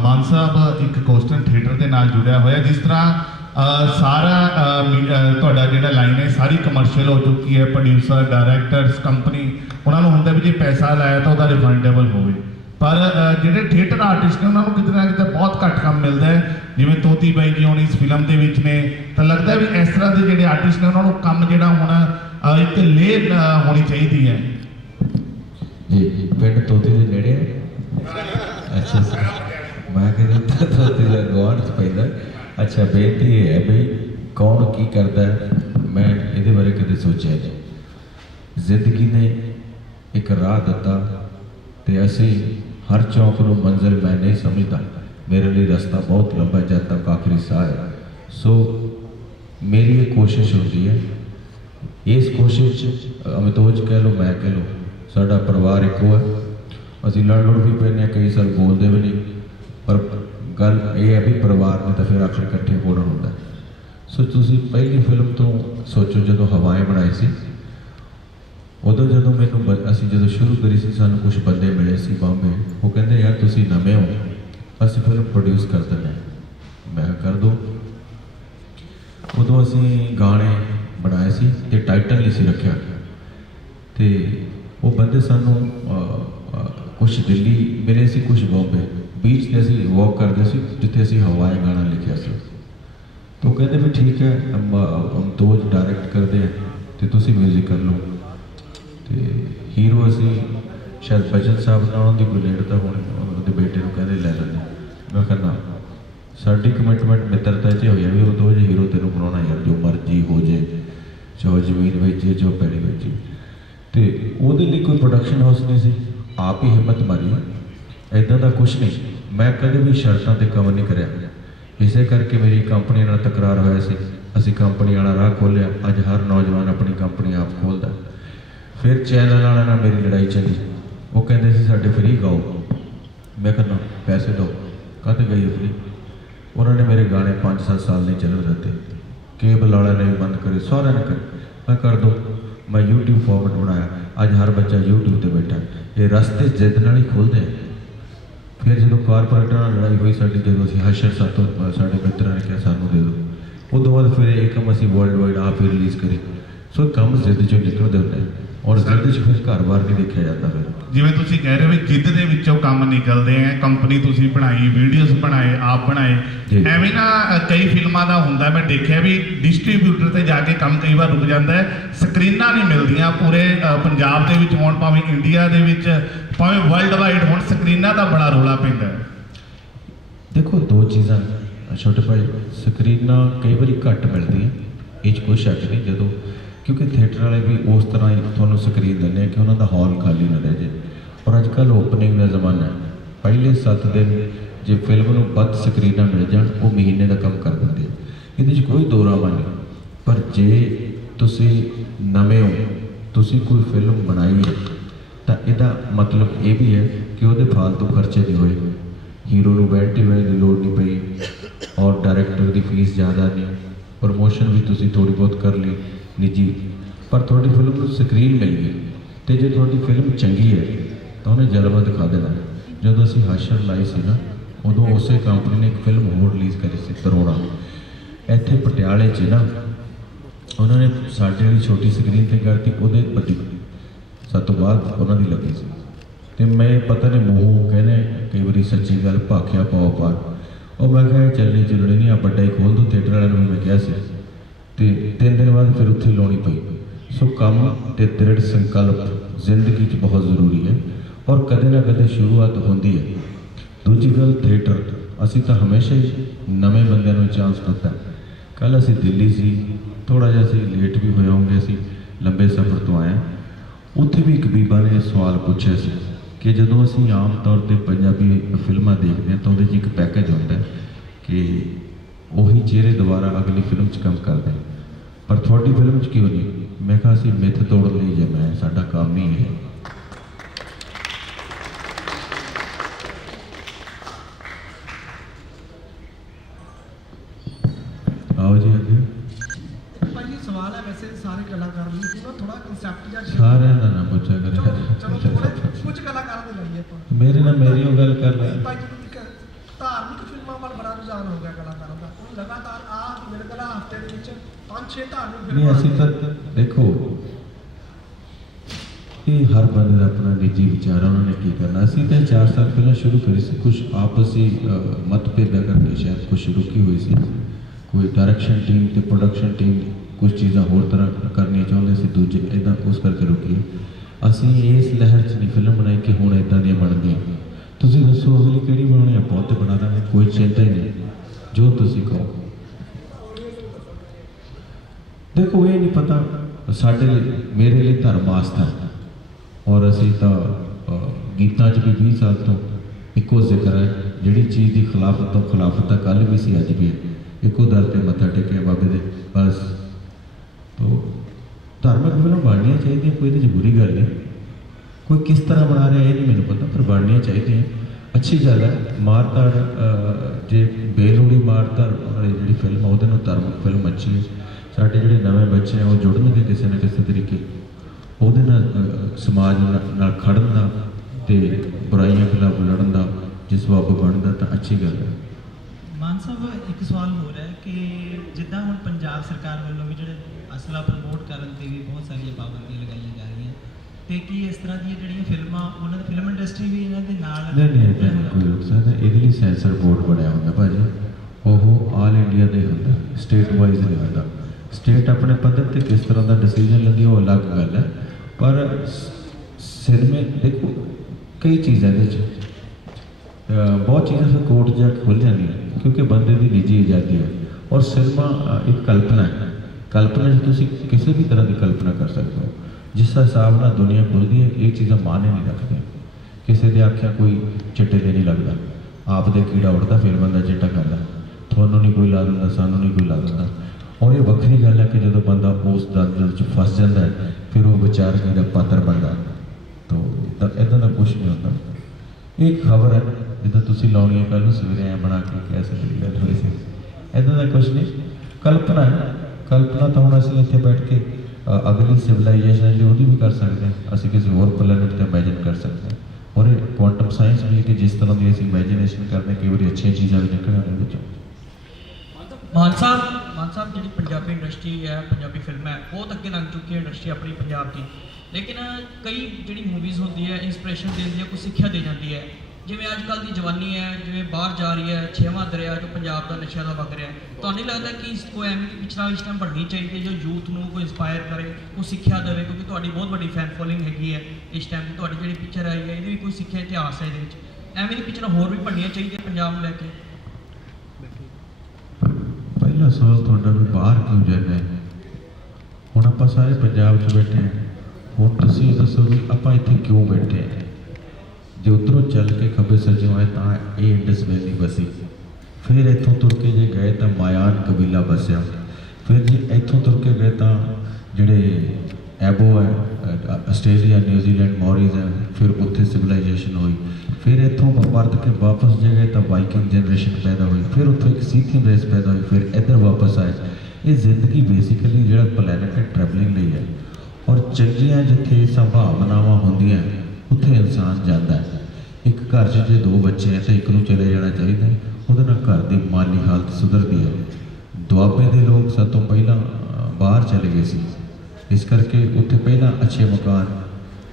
ਮਾਨ ਸਾਹਿਬ, ਇੱਕ ਕੋਸਟਨ ਥੀਏਟਰ ਦੇ ਨਾਲ ਜੁੜਿਆ ਹੋਇਆ, ਜਿਸ ਤਰ੍ਹਾਂ ਸਾਰਾ ਅ, ਤੁਹਾਡਾ ਜਿਹੜਾ ਲਾਈਨ ਹੈ ਸਾਰੀ ਕਮਰਸ਼ੀਅਲ ਹੋ ਚੁੱਕੀ ਹੈ ਪ੍ਰੋਡਿਊਸਰ ਡਾਇਰੈਕਟਰਸ ਕੰਪਨੀ ਉਹਨਾਂ ਨੂੰ ਹੁੰਦਾ ਵੀ ਜੇ ਪੈਸਾ ਲਾਇਆ ਤਾਂ ਉਹਦਾ ਰਿਫੰਡੇਬਲ ਹੋਵੇ। ਪਰ ਜਿਹੜੇ ਥੀਏਟਰ ਆਰਟਿਸਟ ਨੇ ਉਹਨਾਂ ਨੂੰ ਕਿਤੇ ਨਾ ਕਿਤੇ ਬਹੁਤ ਘੱਟ ਕੰਮ ਮਿਲਦਾ ਹੈ। ਜਿਵੇਂ ਤੋਤੀ ਬਾਈ ਜੀ ਹੁਣ ਇਸ ਫਿਲਮ ਦੇ ਵਿੱਚ ਨੇ। ਤਾਂ ਲੱਗਦਾ ਵੀ ਇਸ ਤਰ੍ਹਾਂ ਦੇ ਜਿਹੜੇ ਆਰਟਿਸਟ ਨੇ ਉਹਨਾਂ ਨੂੰ ਕੰਮ ਜਿਹੜਾ ਹੁਣ ਇੱਕ ਲੇਅ ਹੋਣੀ ਚਾਹੀਦੀ ਹੈ। ਜੀ ਪਿੰਡ ਤੋਤੇ ਦੇ ਨੇੜੇ ਅੱਛਾ ਮੈਂ ਕਹਿੰਦਾ ਤੋਤੇ ਦਾ ਗਵਾਂਢ ਪੈਂਦਾ ਅੱਛਾ ਬੇਨਤੀ ਇਹ ਹੈ ਬਈ, ਕੌਣ ਕੀ ਕਰਦਾ ਮੈਂ ਇਹਦੇ ਬਾਰੇ ਕਦੇ ਸੋਚਿਆ ਨਹੀਂ। ਜ਼ਿੰਦਗੀ ਨੇ ਇੱਕ ਰਾਹ ਦਿੱਤਾ ਤੇ ਅਸੀਂ ਹਰ ਚੌਂਕ ਨੂੰ ਮੰਜ਼ਿਲ ਮੈਂ ਨਹੀਂ ਸਮਝਦਾ। ਮੇਰੇ ਲਈ ਰਸਤਾ ਬਹੁਤ ਲੰਬਾ ਜਦ ਤੱਕ ਆਖਰੀ ਸਾਹ ਹੈ। ਸੋ, ਮੇਰੀ ਇਹ ਕੋਸ਼ਿਸ਼ ਹੁੰਦੀ ਹੈ, ਇਸ ਕੋਸ਼ਿਸ਼ 'ਚ ਅਮਿਤੋਜ ਕਹਿ ਲਓ, ਮੈਂ ਕਹਿ ਲਓ, ਸਾਡਾ ਪਰਿਵਾਰ ਇੱਕੋ ਹੈ ਅਸੀਂ ਲੜ ਲੜ ਵੀ ਪੈਂਦੇ ਹਾਂ, ਕਈ ਸਾਲ ਬੋਲਦੇ ਵੀ ਨਹੀਂ, ਪਰ ਗੱਲ ਇਹ ਹੈ ਵੀ ਪਰਿਵਾਰ ਨੇ ਤਾਂ ਫਿਰ ਆਖਰ ਇਕੱਠੇ ਹੋਣਾ ਹੁੰਦਾ। ਸੋ ਤੁਸੀਂ ਪਹਿਲੀ ਫਿਲਮ ਤੋਂ ਸੋਚੋ ਜਦੋਂ ਹਵਾਏ ਬਣਾਈ ਸੀ, ਉਦੋਂ ਜਦੋਂ ਮੈਨੂੰ ਬ- ਅਸੀਂ ਜਦੋਂ ਸ਼ੁਰੂ ਕਰੀ ਸੀ, ਸਾਨੂੰ ਕੁਝ ਬੰਦੇ ਮਿਲੇ ਸੀ ਬੰਬੇ। ਉਹ ਕਹਿੰਦੇ, ਯਾਰ ਤੁਸੀਂ ਨਵੇਂ ਹੋ। ਅਸੀਂ ਫਿਲਮ ਪ੍ਰੋਡਿਊਸ ਕਰ ਦਿੰਦੇ ਹਾਂ। ਮੈਂ ਕਰ ਦੋ। ਉਦੋਂ ਅਸੀਂ ਗਾਣੇ ਬਣਾਏ ਸੀ ਤੇ ਟਾਈਟਲ ਨਹੀਂ ਸੀ ਰੱਖਿਆ। ਤੇ ਉਹ ਬੰਦੇ ਸਾਨੂੰ ਕੁਝ ਦਿੱਲੀ ਮਿਲੇ ਸੀ ਕੁਝ ਬੰਬੇ। ਬੀਚ ਤੇ ਅਸੀਂ ਵਾਕ ਕਰਦੇ ਸੀ, ਜਿੱਥੇ ਅਸੀਂ ਹਵਾਏ ਗਾਣਾ ਲਿਖਿਆ ਸੀ। ਤੋ ਕਹਿੰਦੇ ਵੀ ਠੀਕ ਹੈ, ਹਮ ਤੋਜ ਡਾਇਰੈਕਟ ਕਰਦੇ ਆ ਤੇ ਤੁਸੀਂ ਮਿਊਜ਼ਿਕ ਕਰ ਲਓ। ਤੇ ਹੀਰੋ ਅਸੀਂ ਸ਼ਾਇਦ ਬਚਨ ਸਾਹਿਬ ਨਾਲ ਉਹਨਾਂ ਦੀ ਕੋਈ ਲੇਟ ਤਾਂ ਹੋਣੀ, ਉਹਦੇ ਬੇਟੇ ਨੂੰ ਕਹਿੰਦੇ ਲੈ ਲੈਂਦੇ ਮੈਂ ਕਹਿੰਦਾ ਸਾਡੀ ਕਮਿਟਮੈਂਟ ਮਿੱਤਰਤਾ 'ਚ ਹੋਈ ਹੈ ਵੀ ਉਹ ਦੋਜ ਹੀਰੋ ਤੈਨੂੰ ਬਣਾਉਣਾ ਯਾਰ, ਜੋ ਮਰਜ਼ੀ ਹੋ ਜੇ, ਚਾਹੇ ਜ਼ਮੀਨ ਵਿੱਚ ਜੋ ਪੈੜੀ ਵਿੱਚ। ਤੇ ਉਹਦੇ ਲਈ ਕੋਈ ਪ੍ਰੋਡਕਸ਼ਨ ਹਾਊਸ ਨਹੀਂ ਸੀ। ਆਪ ਹੀ ਹਿੰਮਤ ਮਾਰੀ। ਐਦਾਂ ਦਾ ਕੁਝ ਨਹੀਂ। ਮੈਂ ਕਦੇ ਵੀ ਸ਼ਰਤਾਂ ਤੇ ਕੰਮ ਨਹੀਂ ਕਰਿਆ। ਇਸੇ ਕਰਕੇ ਮੇਰੀ ਕੰਪਨੀ ਨਾਲ ਤਕਰਾਰ ਹੋਇਆ ਸੀ। ਅਸੀਂ ਕੰਪਨੀ ਵਾਲਾ ਰਾਹ ਖੋਲ੍ਹਿਆ। ਅੱਜ ਹਰ ਨੌਜਵਾਨ ਆਪਣੀ ਕੰਪਨੀ ਆਪ ਖੋਲਦਾ ਫਿਰ ਚੈਨਲ ਵਾਲਿਆਂ ਨਾਲ ਮੇਰੀ ਲੜਾਈ ਚੱਲੀ। ਉਹ ਕਹਿੰਦੇ ਸੀ, ਸਾਡੇ ਫ੍ਰੀ ਗਾਓ ਮੈਂ ਕਹਿੰਦਾ ਪੈਸੇ ਦਿਓ ਕਦ ਗਈ ਫ੍ਰੀ ਉਹਨਾਂ ਨੇ ਮੇਰੇ ਗਾਣੇ 5-7 ਸਾਲ ਨਹੀਂ ਚੱਲਣ ਦਿੱਤੇ। ਕੇਬਲ ਵਾਲਿਆਂ ਨੇ ਬੰਦ ਕਰੇ, ਸਾਰਿਆਂ ਨੇ ਕਰੇ। ਮੈਂ ਕਰ ਦੋ। ਮੈਂ YouTube ਫਾਰਮੈਟ ਬਣਾਇਆ। ਅੱਜ ਹਰ ਬੱਚਾ YouTube ਤੇ ਬੈਠਾ ਇਹ ਰਸਤੇ ਜਿੱਦ ਨਾਲ ਹੀ ਖੁੱਲਦੇ ਆ। ਫਿਰ ਜਦੋਂ ਕਾਰਪੋਰੇਟਰਾਂ ਨਾਲ ਲੜਾਈ ਹੋਈ ਸਾਡੀ ਜਦੋਂ ਅਸੀਂ ਹਸ਼ਰ ਸਾਤੋਂ ਅ, ਸਾਡੇ ਮਿੱਤਰਾਂ ਨੇ ਕਿਹਾ ਸਾਨੂੰ ਦੇ ਦਿਓ। ਤੋਂ ਬਾਅਦ ਫਿਰ ਇਹ ਕੰਮ ਅਸੀਂ ਵਰਲਡ ਵਾਈਡ ਆਪ ਹੀ ਰਿਲੀਜ਼ ਕਰੀ। ਸੋ ਕੰਮ ਜ਼ਿੱਦ ਚੋਂ ਨਿਕਲਦੇ ਹੁੰਦੇ ਔਰ ਜ਼ਿੱਦ 'ਚ ਫਿਰ ਘਰ-ਬਾਰ ਨਹੀਂ ਦੇਖਿਆ ਜਾਂਦਾ ਫਿਰ। ਜਿਵੇਂ ਤੁਸੀਂ ਕਹਿ ਰਹੇ ਹੋ ਵੀ ਜਿੱਦ ਦੇ ਵਿੱਚੋਂ ਕੰਮ ਨਿਕਲਦੇ ਆ ਕੰਪਨੀ ਤੁਸੀਂ ਬਣਾਈ ਵੀਡੀਓਜ਼ ਬਣਾਏ ਆਪ ਬਣਾਏ। ਐਵੇਂ ਨਾ ਕਈ ਫਿਲਮਾਂ ਦਾ ਹੁੰਦਾ ਮੈਂ ਦੇਖਿਆ ਵੀ ਡਿਸਟ੍ਰੀਬਿਊਟਰ ਤੇ ਜਾ ਕੇ ਕੰਮ ਕਈ ਵਾਰ ਰੁਕ ਜਾਂਦਾ ਹੈ। ਸਕਰੀਨਾਂ ਨਹੀਂ ਮਿਲਦੀਆਂ ਪੂਰੇ ਪੰਜਾਬ ਦੇ ਵਿੱਚ ਹੋਣ ਭਾਵੇਂ ਇੰਡੀਆ ਦੇ ਵਿੱਚ ਭਾਵੇਂ ਵਰਲਡ ਵਾਈਡ ਹੁਣ ਸਕਰੀਨਾਂ ਦਾ ਬੜਾ ਰੋਲਾ ਪੈਂਦਾ ਦੇਖੋ, ਦੋ ਚੀਜ਼ਾਂ ਛੋਟੇ ਭਾਈ, ਸਕਰੀਨਾਂ ਕਈ ਵਾਰੀ ਘੱਟ ਮਿਲਦੀਆਂ। ਇਹ 'ਚ ਕੋਈ ਸ਼ੱਕ ਨਹੀਂ ਜਦੋਂ, ਕਿਉਂਕਿ ਥੀਏਟਰ ਵਾਲੇ ਵੀ ਉਸ ਤਰ੍ਹਾਂ ਹੀ ਤੁਹਾਨੂੰ ਸਕਰੀਨ ਦਿੰਦੇ ਆ ਕਿ ਉਹਨਾਂ ਦਾ ਹਾਲ ਖਾਲੀ ਨਾ ਰਹਿ ਜੇ। ਔਰ ਅੱਜ ਕੱਲ੍ਹ ਓਪਨਿੰਗ ਦਾ ਜ਼ਮਾਨਾ ਹੈ। ਪਹਿਲੇ 7 ਦਿਨ ਜੇ ਫਿਲਮ ਨੂੰ ਵੱਧ ਸਕਰੀਨਾਂ ਮਿਲ ਜਾਣ, ਉਹ ਮਹੀਨੇ ਦਾ ਕੰਮ ਕਰ ਦਿੰਦੇ ਆ। ਇਹਦੇ 'ਚ ਕੋਈ ਦੋਰਾਵਾ ਨਹੀਂ। ਪਰ ਜੇ ਤੁਸੀਂ ਨਵੇਂ ਹੋ, ਤੁਸੀਂ ਕੋਈ ਫਿਲਮ ਬਣਾਈ ਹੈ ਤਾਂ ਇਹਦਾ ਮਤਲਬ ਇਹ ਵੀ ਹੈ ਕਿ ਉਹਦੇ ਫਾਲਤੂ ਖਰਚੇ ਨਹੀਂ ਹੋਏ। ਹੀਰੋ ਨੂੰ ਵੈਂਟੀ ਵੈਲ ਦੀ ਲੋੜ ਨਹੀਂ ਪਈ ਔਰ ਡਾਇਰੈਕਟਰ ਦੀ ਫੀਸ ਜ਼ਿਆਦਾ ਨਹੀਂ। ਪ੍ਰੋਮੋਸ਼ਨ ਵੀ ਤੁਸੀਂ ਥੋੜੀ ਬਹੁਤ ਕਰ ਲਈ ਨਿੱਜੀ, ਪਰ ਤੁਹਾਡੀ ਫਿਲਮ ਨੂੰ ਸਕਰੀਨ ਮਿਲ ਗਈ ਤੇ ਜੇ ਤੁਹਾਡੀ ਫਿਲਮ ਚੰਗੀ ਹੈ ਤਾਂ ਉਹਨੇ ਜਲਵਾ ਦਿਖਾ ਦੇਣਾ। ਜਦੋਂ ਅਸੀਂ ਹਾਸ਼ਰ ਲਾਈ ਸੀ ਨਾ, ਉਦੋਂ ਉਸੇ ਕੰਪਨੀ ਨੇ ਇੱਕ ਫਿਲਮ ਹੋਰ ਰਿਲੀਜ਼ ਕਰੀ ਸੀ, ਤਰੋੜਾ। ਇੱਥੇ ਪਟਿਆਲੇ 'ਚ ਨਾ, ਉਹਨਾਂ ਨੇ ਸਾਡੇ ਵਾਲੀ ਛੋਟੀ ਸਕਰੀਨ ਤੇ ਕਰਤੀ, ਉਹਦੇ ਵੱਡੀ ਸਭ ਤੋਂ ਬਾਅਦ ਉਹਨਾਂ ਦੀ ਲੱਗੀ ਸੀ। ਤੇ ਮੈਂ ਪਤਾ ਨਹੀਂ ਮੂੰਹੋਂ ਕਹਿੰਦੇ ਕਈ ਵਾਰੀ ਸੱਚੀ ਗੱਲ ਭਾਖਿਆ ਪਾਓ ਪਾਰ। ਉਹ ਮੈਂ ਕਿਹਾ ਚੱਲਣੀ ਚੱਲਣੀ ਨਹੀਂ ਆ ਵੱਡਾ ਹੀ ਖੋਲ ਦੋ, ਥੀਏਟਰ ਵਾਲਿਆਂ ਨੂੰ ਮੈਂ ਕਿਹਾ ਸੀ। ਤੇ ਤਿੰਨ ਦਿਨ ਬਾਅਦ ਫਿਰ ਉੱਥੇ ਲਾਉਣੀ ਪਈ। ਸੋ ਕੰਮ ਤੇ ਦ੍ਰਿੜ ਸੰਕਲਪ ਜ਼ਿੰਦਗੀ 'ਚ ਬਹੁਤ ਜ਼ਰੂਰੀ ਹੈ ਔਰ ਕਦੇ ਨਾ ਕਦੇ ਸ਼ੁਰੂਆਤ ਹੁੰਦੀ ਹੈ। ਦੂਜੀ ਗੱਲ, ਥੀਏਟਰ। ਅਸੀਂ ਤਾਂ ਹਮੇਸ਼ਾ ਹੀ ਨਵੇਂ ਬੰਦਿਆਂ ਨੂੰ ਚਾਂਸ ਦਿੱਤਾ। ਕੱਲ ਅਸੀਂ ਦਿੱਲੀ ਸੀ ਥੋੜਾ ਜਿਹਾ ਅਸੀਂ ਲੇਟ ਵੀ ਹੋਏ ਹੋਵਾਂਗੇ ਅਸੀਂ ਲੰਬੇ ਸਫ਼ਰ ਤੋਂ ਆਏ ਹਾਂ। ਉੱਥੇ ਵੀ ਇੱਕ ਬੀਬਾ ਨੇ ਸਵਾਲ ਪੁੱਛਿਆ ਸੀ ਕਿ ਜਦੋਂ ਅਸੀਂ ਆਮ ਤੌਰ ਤੇ ਪੰਜਾਬੀ ਫਿਲਮਾਂ ਦੇਖਦੇ ਹਾਂ ਤਾਂ ਉਹਦੇ 'ਚ ਇੱਕ ਪੈਕੇਜ ਹੁੰਦਾ ਕਿ ਉਹੀ ਚਿਹਰੇ ਦੁਬਾਰਾ ਅਗਲੀ ਫਿਲਮ 'ਚ ਕੰਮ ਕਰਦੇ ਪਰ ਤੁਹਾਡੀ ਫਿਲਮ 'ਚ ਕਿਉਂ ਨਹੀਂ? ਮੈਂ ਕਿਹਾ ਅਸੀਂ ਮਿੱਥ ਤੋੜ ਲਈ ਜੇ ਮੈਂ, ਸਾਡਾ ਕੰਮ ਹੀ ਹੈ। ਆਓ ਜੀ ਅੱਗੇ। ਭਾਜੀ ਸਵਾਲ ਹੈ ਵੈਸੇ ਸਾਰੇ ਕਲਾਕਾਰ ਲਈ ਥੋੜਾ ਕਨਸੈਪਟ ਜਾਂ ਚਲੋ ਚਲੋ ਥੋੜੇ ਕਰੇ ਕੁਝ ਕਲਾਕਾਰਾਂ ਦੇ ਲਈਏ ਆਪਾਂ। ਮੇਰੇ ਨਾਲ ਮੇਰੀ ਉਹ ਗੱਲ ਕਰ ਲੈ। ਭਾਈ ਜੀ ਇੱਕ ਧਾਰਮਿਕ ਫਿਲਮਾਂ ਵੱਲ ਬੜਾ ਰੁਝਾਨ ਹੋ ਗਿਆ ਕਲਾਕਾਰਾਂ ਦਾ। ਹੁਣ ਲਗਾਤਾਰ ਆ ਮੇਰੇ ਕੋਲ ਹਫ਼ਤੇ ਦੇ ਵਿੱਚ ਪੰਜ ਛੇ ਧਾਰਮਿਕ ਨਹੀਂ ਫਿਲਮਾਂ ਅਸੀਂ ਤਾਂ ਦੇਖੋ ਇਹ ਹਰ ਬੰਦੇ ਦਾ ਆਪਣਾ ਨਿੱਜੀ ਵਿਚਾਰ ਉਹਨਾਂ ਨੇ ਕੀ ਕਰਨਾ। ਅਸੀਂ ਤਾਂ 4 ਸਾਲ ਪਹਿਲਾਂ ਸ਼ੁਰੂ ਕਰੀ ਸੀ ਕੁਝ ਆਪਸੀ ਮਤਭੇਦਾਂ ਕਰਕੇ ਸ਼ਾਇਦ ਕੁਝ ਰੁਕੀ ਹੋਈ ਸੀ। ਕੋਈ ਡਾਇਰੈਕਸ਼ਨ ਟੀਮ ਤੇ ਪ੍ਰੋਡਕਸ਼ਨ ਟੀਮ ਕੁਝ ਚੀਜ਼ਾਂ ਹੋਰ ਤਰ੍ਹਾਂ ਕਰਨੀਆਂ ਚਾਹੁੰਦੇ ਸੀ ਦੂਜੇ ਇਦਾਂ ਉਸ ਰੁਕੀ ਅਸੀਂ ਇਸ ਲਹਿਰ 'ਚ ਨਹੀਂ ਫਿਲਮ ਬਣਾਈ ਕਿ ਹੁਣ ਇਦਾਂ ਦੀਆਂ ਬਣਦੀਆਂ। ਤੁਸੀਂ ਦੱਸੋ ਅਗਲੀ ਕਿਹੜੀ ਬਣਾਉਣੀ ਆਪਾਂ ਉਹ ਬਣਾ ਦਾਂਗੇ, ਕੋਈ ਚਿੰਤਾ ਹੀ ਨਹੀਂ। ਜੋ ਤੁਸੀਂ ਕਹੋ। ਦੇਖੋ, ਇਹ ਨਹੀਂ ਪਤਾ, ਸਾਡੇ ਲਈ, ਮੇਰੇ ਲਈ ਧਰਮ ਆਸਥਾ ਔਰ ਅਸੀਂ ਤਾਂ ਗੀਤਾਂ 'ਚ ਵੀ 20 ਸਾਲ ਤੋਂ ਇੱਕੋ ਜ਼ਿਕਰ ਹੈ, ਜਿਹੜੀ ਚੀਜ਼ ਦੀ ਖਿਲਾਫਤ ਤੋਂ ਖਿਲਾਫਤ ਤਾਂ ਕੱਲ ਵੀ ਸੀ, ਅੱਜ ਵੀ ਇੱਕੋ ਦਰ ਤੇ ਮੱਥਾ ਟੇਕਿਆ ਬਾਬੇ ਦੇ, ਬਸ। ਤੋ, ਧਾਰਮਿਕ ਫਿਲਮ ਬਣਨੀਆਂ ਚਾਹੀਦੀਆਂ, ਕੋਈ ਇਹਦੇ 'ਚ ਬੁਰੀ ਗੱਲ ਨਹੀਂ। ਕੋਈ ਕਿਸ ਤਰ੍ਹਾਂ ਬਣਾ ਰਿਹਾ ਇਹ ਨਹੀਂ ਮੈਨੂੰ ਪਤਾ ਪਰ ਬਣਨੀਆਂ ਚਾਹੀਦੀਆਂ ਅੱਛੀ ਗੱਲ ਹੈ ਮਾਰਤਾੜ ਅਹ, ਜੇ ਬੇਲੋੜੀ ਮਾਰਤਾੜ ਵਾਲੀ ਜਿਹੜੀ ਫਿਲਮ ਆ ਉਹਦੇ ਨਾਲ ਧਰਮ ਫਿਲਮ ਅੱਛੀ ਹੈ। ਸਾਡੇ ਜਿਹੜੇ ਨਵੇਂ ਬੱਚੇ ਆ ਉਹ ਜੁੜਨਗੇ ਕਿਸੇ ਨਾ ਕਿਸੇ ਤਰੀਕੇ ਉਹਦੇ ਨਾਲ ਸਮਾਜ ਨਾਲ- ਨਾਲ ਖੜਨ ਦਾ ਤੇ ਬੁਰਾਈਆਂ ਖਿਲਾਫ ਲੜਨ ਦਾ ਜੇ ਜਜ਼ਬਾਬ ਬਣਦਾ ਤਾਂ ਅੱਛੀ ਗੱਲ ਹੈ। ਮਾਨ ਸਾਹਿਬ ਇੱਕ ਸਵਾਲ ਹੋਰ ਹੈ ਕਿ ਜਿੱਦਾਂ ਹੁਣ ਪੰਜਾਬ ਸਰਕਾਰ ਵੱਲੋਂ ਵੀ ਜਿਹੜੇ ਅਸਲਾ ਪ੍ਰਮੋਟ ਕਰਨ ਤੇ ਵੀ ਬਹੁਤ ਸਾਰੀਆਂ ਪਾਬੰਦੀਆਂ ਲਗਾਈਆਂ ਜਾ ਰਹੀਆਂ ਤੇ ਕੀ ਇਸ ਤਰ੍ਹਾਂ ਦੀਆਂ ਜਿਹੜੀਆਂ ਫਿਲਮਾਂ ਉਹਨਾਂ ਦੀ ਫਿਲਮ ਇੰਡਸਟਰੀ ਵੀ ਇਹਨਾਂ ਦੇ ਨਾਲ ਨਹੀਂ ਨਹੀਂ ਏਦਾਂ ਨਹੀਂ ਕੋਈ ਰੁਕ ਸਕਦਾ। ਇਹਦੇ ਲਈ ਸੈਂਸਰ ਬੋਰਡ ਬਣਿਆ ਹੁੰਦਾ ਭਾਜੀ। ਉਹ ਆਲ ਇੰਡੀਆ ਦਾ ਹੀ ਹੁੰਦਾ ਸਟੇਟ ਵਾਈਜ਼ ਨਹੀਂ ਹੁੰਦਾ। ਸਟੇਟ ਆਪਣੇ ਪੱਧਰ ਤੇ ਕਿਸ ਤਰ੍ਹਾਂ ਦਾ ਡਿਸੀਜਨ ਲੈਂਦੀ ਉਹ ਅਲੱਗ ਗੱਲ ਹੈ। ਪਰ ਸਿਨੇਮੇ ਦੇਖੋ ਕਈ ਚੀਜ਼ਾਂ ਇਹਦੇ ਚ ਅਹ ਬਹੁਤ ਚੀਜ਼ਾਂ ਫਿਰ ਕੋਰਟ ਜਾ ਕੇ ਖੁੱਲ ਜਾਂਦੀਆਂ ਕਿਉਂਕਿ ਬੰਦੇ ਦੀ ਨਿੱਜੀ ਆਜ਼ਾਦੀ ਹੈ। ਔਰ ਸਿਨੇਮਾ ਅਹ, ਇੱਕ ਕਲਪਨਾ ਹੈ। ਕਲਪਨਾ 'ਚ ਤੁਸੀਂ ਕਿਸੇ ਵੀ ਤਰ੍ਹਾਂ ਦੀ ਕਲਪਨਾ ਕਰ ਸਕਦੇ ਹੋ। ਜਿਸ ਹਿਸਾਬ ਨਾਲ ਦੁਨੀਆ ਖੁੱਲਦੀ ਹੈ, ਇਹ ਚੀਜ਼ਾਂ ਮਾਨੇ ਨਹੀਂ ਰੱਖਦੀਆਂ ਕਿਸੇ ਦੇ ਆਖਿਆ ਕੋਈ ਚਿੱਟੇ ਤੇ ਨਹੀਂ ਲੱਗਦਾ। ਆਪ ਦੇ ਕੀੜਾ ਉੜਦਾ ਫਿਰ ਬੰਦਾ ਚਿੱਟਾ ਕਰਦਾ। ਤੁਹਾਨੂੰ ਨਹੀਂ ਕੋਈ ਲਾ ਦਿੰਦਾ, ਸਾਨੂੰ ਨਹੀਂ ਕੋਈ ਲਾ ਦਿੰਦਾ। ਔਰ ਇਹ ਵੱਖਰੀ ਗੱਲ ਹੈ ਕਿ ਜਦੋਂ ਬੰਦਾ ਉਸ ਦਰਦ ਵਿੱਚ ਫਸ ਜਾਂਦਾ ਹੈ, ਫਿਰ ਉਹ ਵਿਚਾਰ ਦਾ ਪਾਤਰ ਬਣਦਾ ਤੋ ਤਾਂ ਇਦਾਂ ਦਾ ਕੁਝ ਨਹੀਂ ਹੁੰਦਾ। ਇਹ ਖਬਰ ਹੈ, ਜਿੱਦਾਂ ਤੁਸੀਂ ਲਾਉਣੀ ਹੈ ਕੱਲ ਨੂੰ, ਸਵੇਰੇ ਐ ਬਣਾ ਕੇ ਕਹਿ ਸਕਦੇ ਦੀ ਗੱਲ ਹੋਈ ਸੀ। ਇਦਾਂ ਦਾ ਕੁਝ ਨਹੀਂ। ਕਲਪਨਾ ਹੈ। ਕਲਪਨਾ ਤਾਂ ਹੁਣ ਅਸੀਂ ਇੱਥੇ ਬੈਠ ਕੇ ਅਗਲੀ ਸਿਵਲਾਈਜੇਸ਼ਨ ਜਿਹੜੀ ਉਹਦੀ ਵੀ ਕਰ ਸਕਦੇ ਹਾਂ ਅਸੀਂ ਕਿਸੇ ਹੋਰ ਪਲੈਨਟ ਤੇ ਇਮੇਜਿਨ ਕਰ ਸਕਦੇ ਹਾਂ। ਔਰ ਇਹ ਕੁਆਂਟਮ ਸਾਇੰਸ ਵੀ ਕਿ ਜਿਸ ਤਰ੍ਹਾਂ ਦੀ ਅਸੀਂ ਇਮੇਜਿਨੇਸ਼ਨ ਕਰਦੇ ਹਾਂ, ਕਈ ਵਾਰੀ ਅੱਛੀਆਂ ਚੀਜ਼ਾਂ ਵੀ ਨਿਕਲ ਆਉਂਦੀਆਂ ਵਿੱਚੋਂ। ਮਾਨ ਸਾਹਿਬ ਮਾਨ ਸਾਹਿਬ ਜਿਹੜੀ ਪੰਜਾਬੀ ਇੰਡਸਟਰੀ ਹੈ ਪੰਜਾਬੀ ਫਿਲਮ ਹੈ ਬਹੁਤ ਅੱਗੇ ਲੰਘ ਚੁੱਕੀ ਹੈ ਇੰਡਸਟਰੀ ਆਪਣੀ ਪੰਜਾਬ ਦੀ। ਲੇਕਿਨ ਕਈ ਜਿਹੜੀ ਮੂਵੀਜ਼ ਹੁੰਦੀ ਹੈ ਇਨਸਪੀਰੇਸ਼ਨ ਦਿੰਦੀ ਹੈ ਕੋਈ ਸਿੱਖਿਆ ਦੇ ਜਾਂਦੀ ਹੈ ਜਿਵੇਂ ਅੱਜ ਕੱਲ ਦੀ ਜਵਾਨੀ ਹੈ, ਜਿਵੇਂ ਬਾਹਰ ਜਾ ਰਹੀ ਹੈ, ਛੇਵਾਂ ਦਰਿਆ ਜੋ ਪੰਜਾਬ ਦਾ ਨਸ਼ਿਆਂ ਦਾ ਵਗ ਰਿਹਾ ਤੁਹਾਨੂੰ ਨਹੀਂ ਲੱਗਦਾ ਕਿ ਇਸ ਕੋਈ ਐਵੇਂ ਦੀ ਪਿਕਚਰਾਂ ਇਸ ਟਾਈਮ ਬਣਨੀ ਚਾਹੀਦੀ ਹੈ, ਜੋ ਯੂਥ ਨੂੰ ਕੋਈ ਇਨਸਪਾਇਰ ਕਰੇ, ਕੋਈ ਸਿੱਖਿਆ ਦੇਵੇ? ਕਿਉਂਕਿ ਤੁਹਾਡੀ ਬਹੁਤ ਵੱਡੀ ਫੈਨ ਫੋਲੋਇੰਗ ਹੈਗੀ ਹੈ ਇਸ ਟਾਈਮ ਦੀ। ਤੁਹਾਡੀ ਜਿਹੜੀ ਪਿਕਚਰ ਆਈ ਹੈ, ਇਹਦੀ ਵੀ ਕੋਈ ਸਿੱਖਿਆ ਇਤਿਹਾਸ ਹੈ ਇਹਦੇ ਵਿੱਚ। ਐਵੇਂ ਦੀ ਪਿਕਚਰਾਂ ਹੋਰ ਵੀ ਬਣਨੀਆਂ ਚਾਹੀਦੀਆਂ ਪੰਜਾਬ ਨੂੰ ਲੈ ਕੇ? ਪਹਿਲਾ ਸਵਾਲ ਤੁਹਾਡਾ ਵੀ ਬਾਹਰ ਕਿਉਂ ਜਾਂਦੇ ਹੁਣ ਆਪਾਂ ਸਾਰੇ ਪੰਜਾਬ 'ਚ ਬੈਠੇ ਹਾਂ। ਹੁਣ ਤੁਸੀਂ ਦੱਸੋ ਵੀ ਆਪਾਂ ਇੱਥੇ ਕਿਉਂ ਬੈਠੇ ਹਾਂ? ਜੇ ਉੱਧਰੋਂ ਚੱਲ ਕੇ ਖੱਬੇ ਸੱਜੇ ਹੋਏ ਤਾਂ ਇਹ ਇੰਡਸ ਵੈਲੀ ਬਸੀ ਫਿਰ ਇੱਥੋਂ ਤੁਰ ਕੇ ਜੇ ਗਏ ਤਾਂ ਮਾਇਆਨ ਕਬੀਲਾ ਬਸਿਆ ਫਿਰ ਜੇ ਇੱਥੋਂ ਤੁਰ ਕੇ ਗਏ ਤਾਂ ਜਿਹੜੇ ਐਬੋ ਹੈ ਆਸਟ੍ਰੇਲੀਆ ਨਿਊਜ਼ੀਲੈਂਡ ਮੌਰੀਜ਼ ਹੈ, ਫਿਰ ਉੱਥੇ ਸਿਵਲਾਈਜੇਸ਼ਨ ਹੋਈ। ਫਿਰ ਇੱਥੋਂ ਵਰਤ ਕੇ ਵਾਪਸ ਜੇ ਗਏ ਤਾਂ ਵਾਈਕਿੰਗ ਜਨਰੇਸ਼ਨ ਪੈਦਾ ਹੋਈ। ਫਿਰ ਉੱਥੋਂ ਇੱਕ ਸੀਥੀਅਨ ਰੇਸ ਪੈਦਾ ਹੋਈ, ਫਿਰ ਇੱਧਰ ਵਾਪਸ ਆਏ। ਇਹ ਜ਼ਿੰਦਗੀ ਬੇਸਿਕਲੀ ਜਿਹੜਾ ਪਲੈਨਟ ਹੈ ਟਰੈਵਲਿੰਗ ਲਈ ਹੈ। ਔਰ ਚੰਗੀਆਂ ਜਿੱਥੇ ਸੰਭਾਵਨਾਵਾਂ ਹੁੰਦੀਆਂ ਉੱਥੇ ਇਨਸਾਨ ਜਾਂਦਾ ਹੈ। ਇੱਕ ਘਰ 'ਚ ਜੇ ਦੋ ਬੱਚੇ ਹੈ ਤਾਂ ਇੱਕ ਨੂੰ ਚਲੇ ਜਾਣਾ ਚਾਹੀਦਾ ਹੈ। ਉਹਦੇ ਨਾਲ ਘਰ ਦੀ ਮਾਲੀ ਹਾਲਤ ਸੁਧਰਦੀ ਹੈ। ਦੁਆਬੇ ਦੇ ਲੋਕ ਸਭ ਤੋਂ ਪਹਿਲਾਂ ਬਾਹਰ ਚਲੇ ਗਏ ਸੀ। ਇਸ ਕਰਕੇ ਉੱਥੇ ਪਹਿਲਾਂ ਅੱਛੇ ਮਕਾਨ,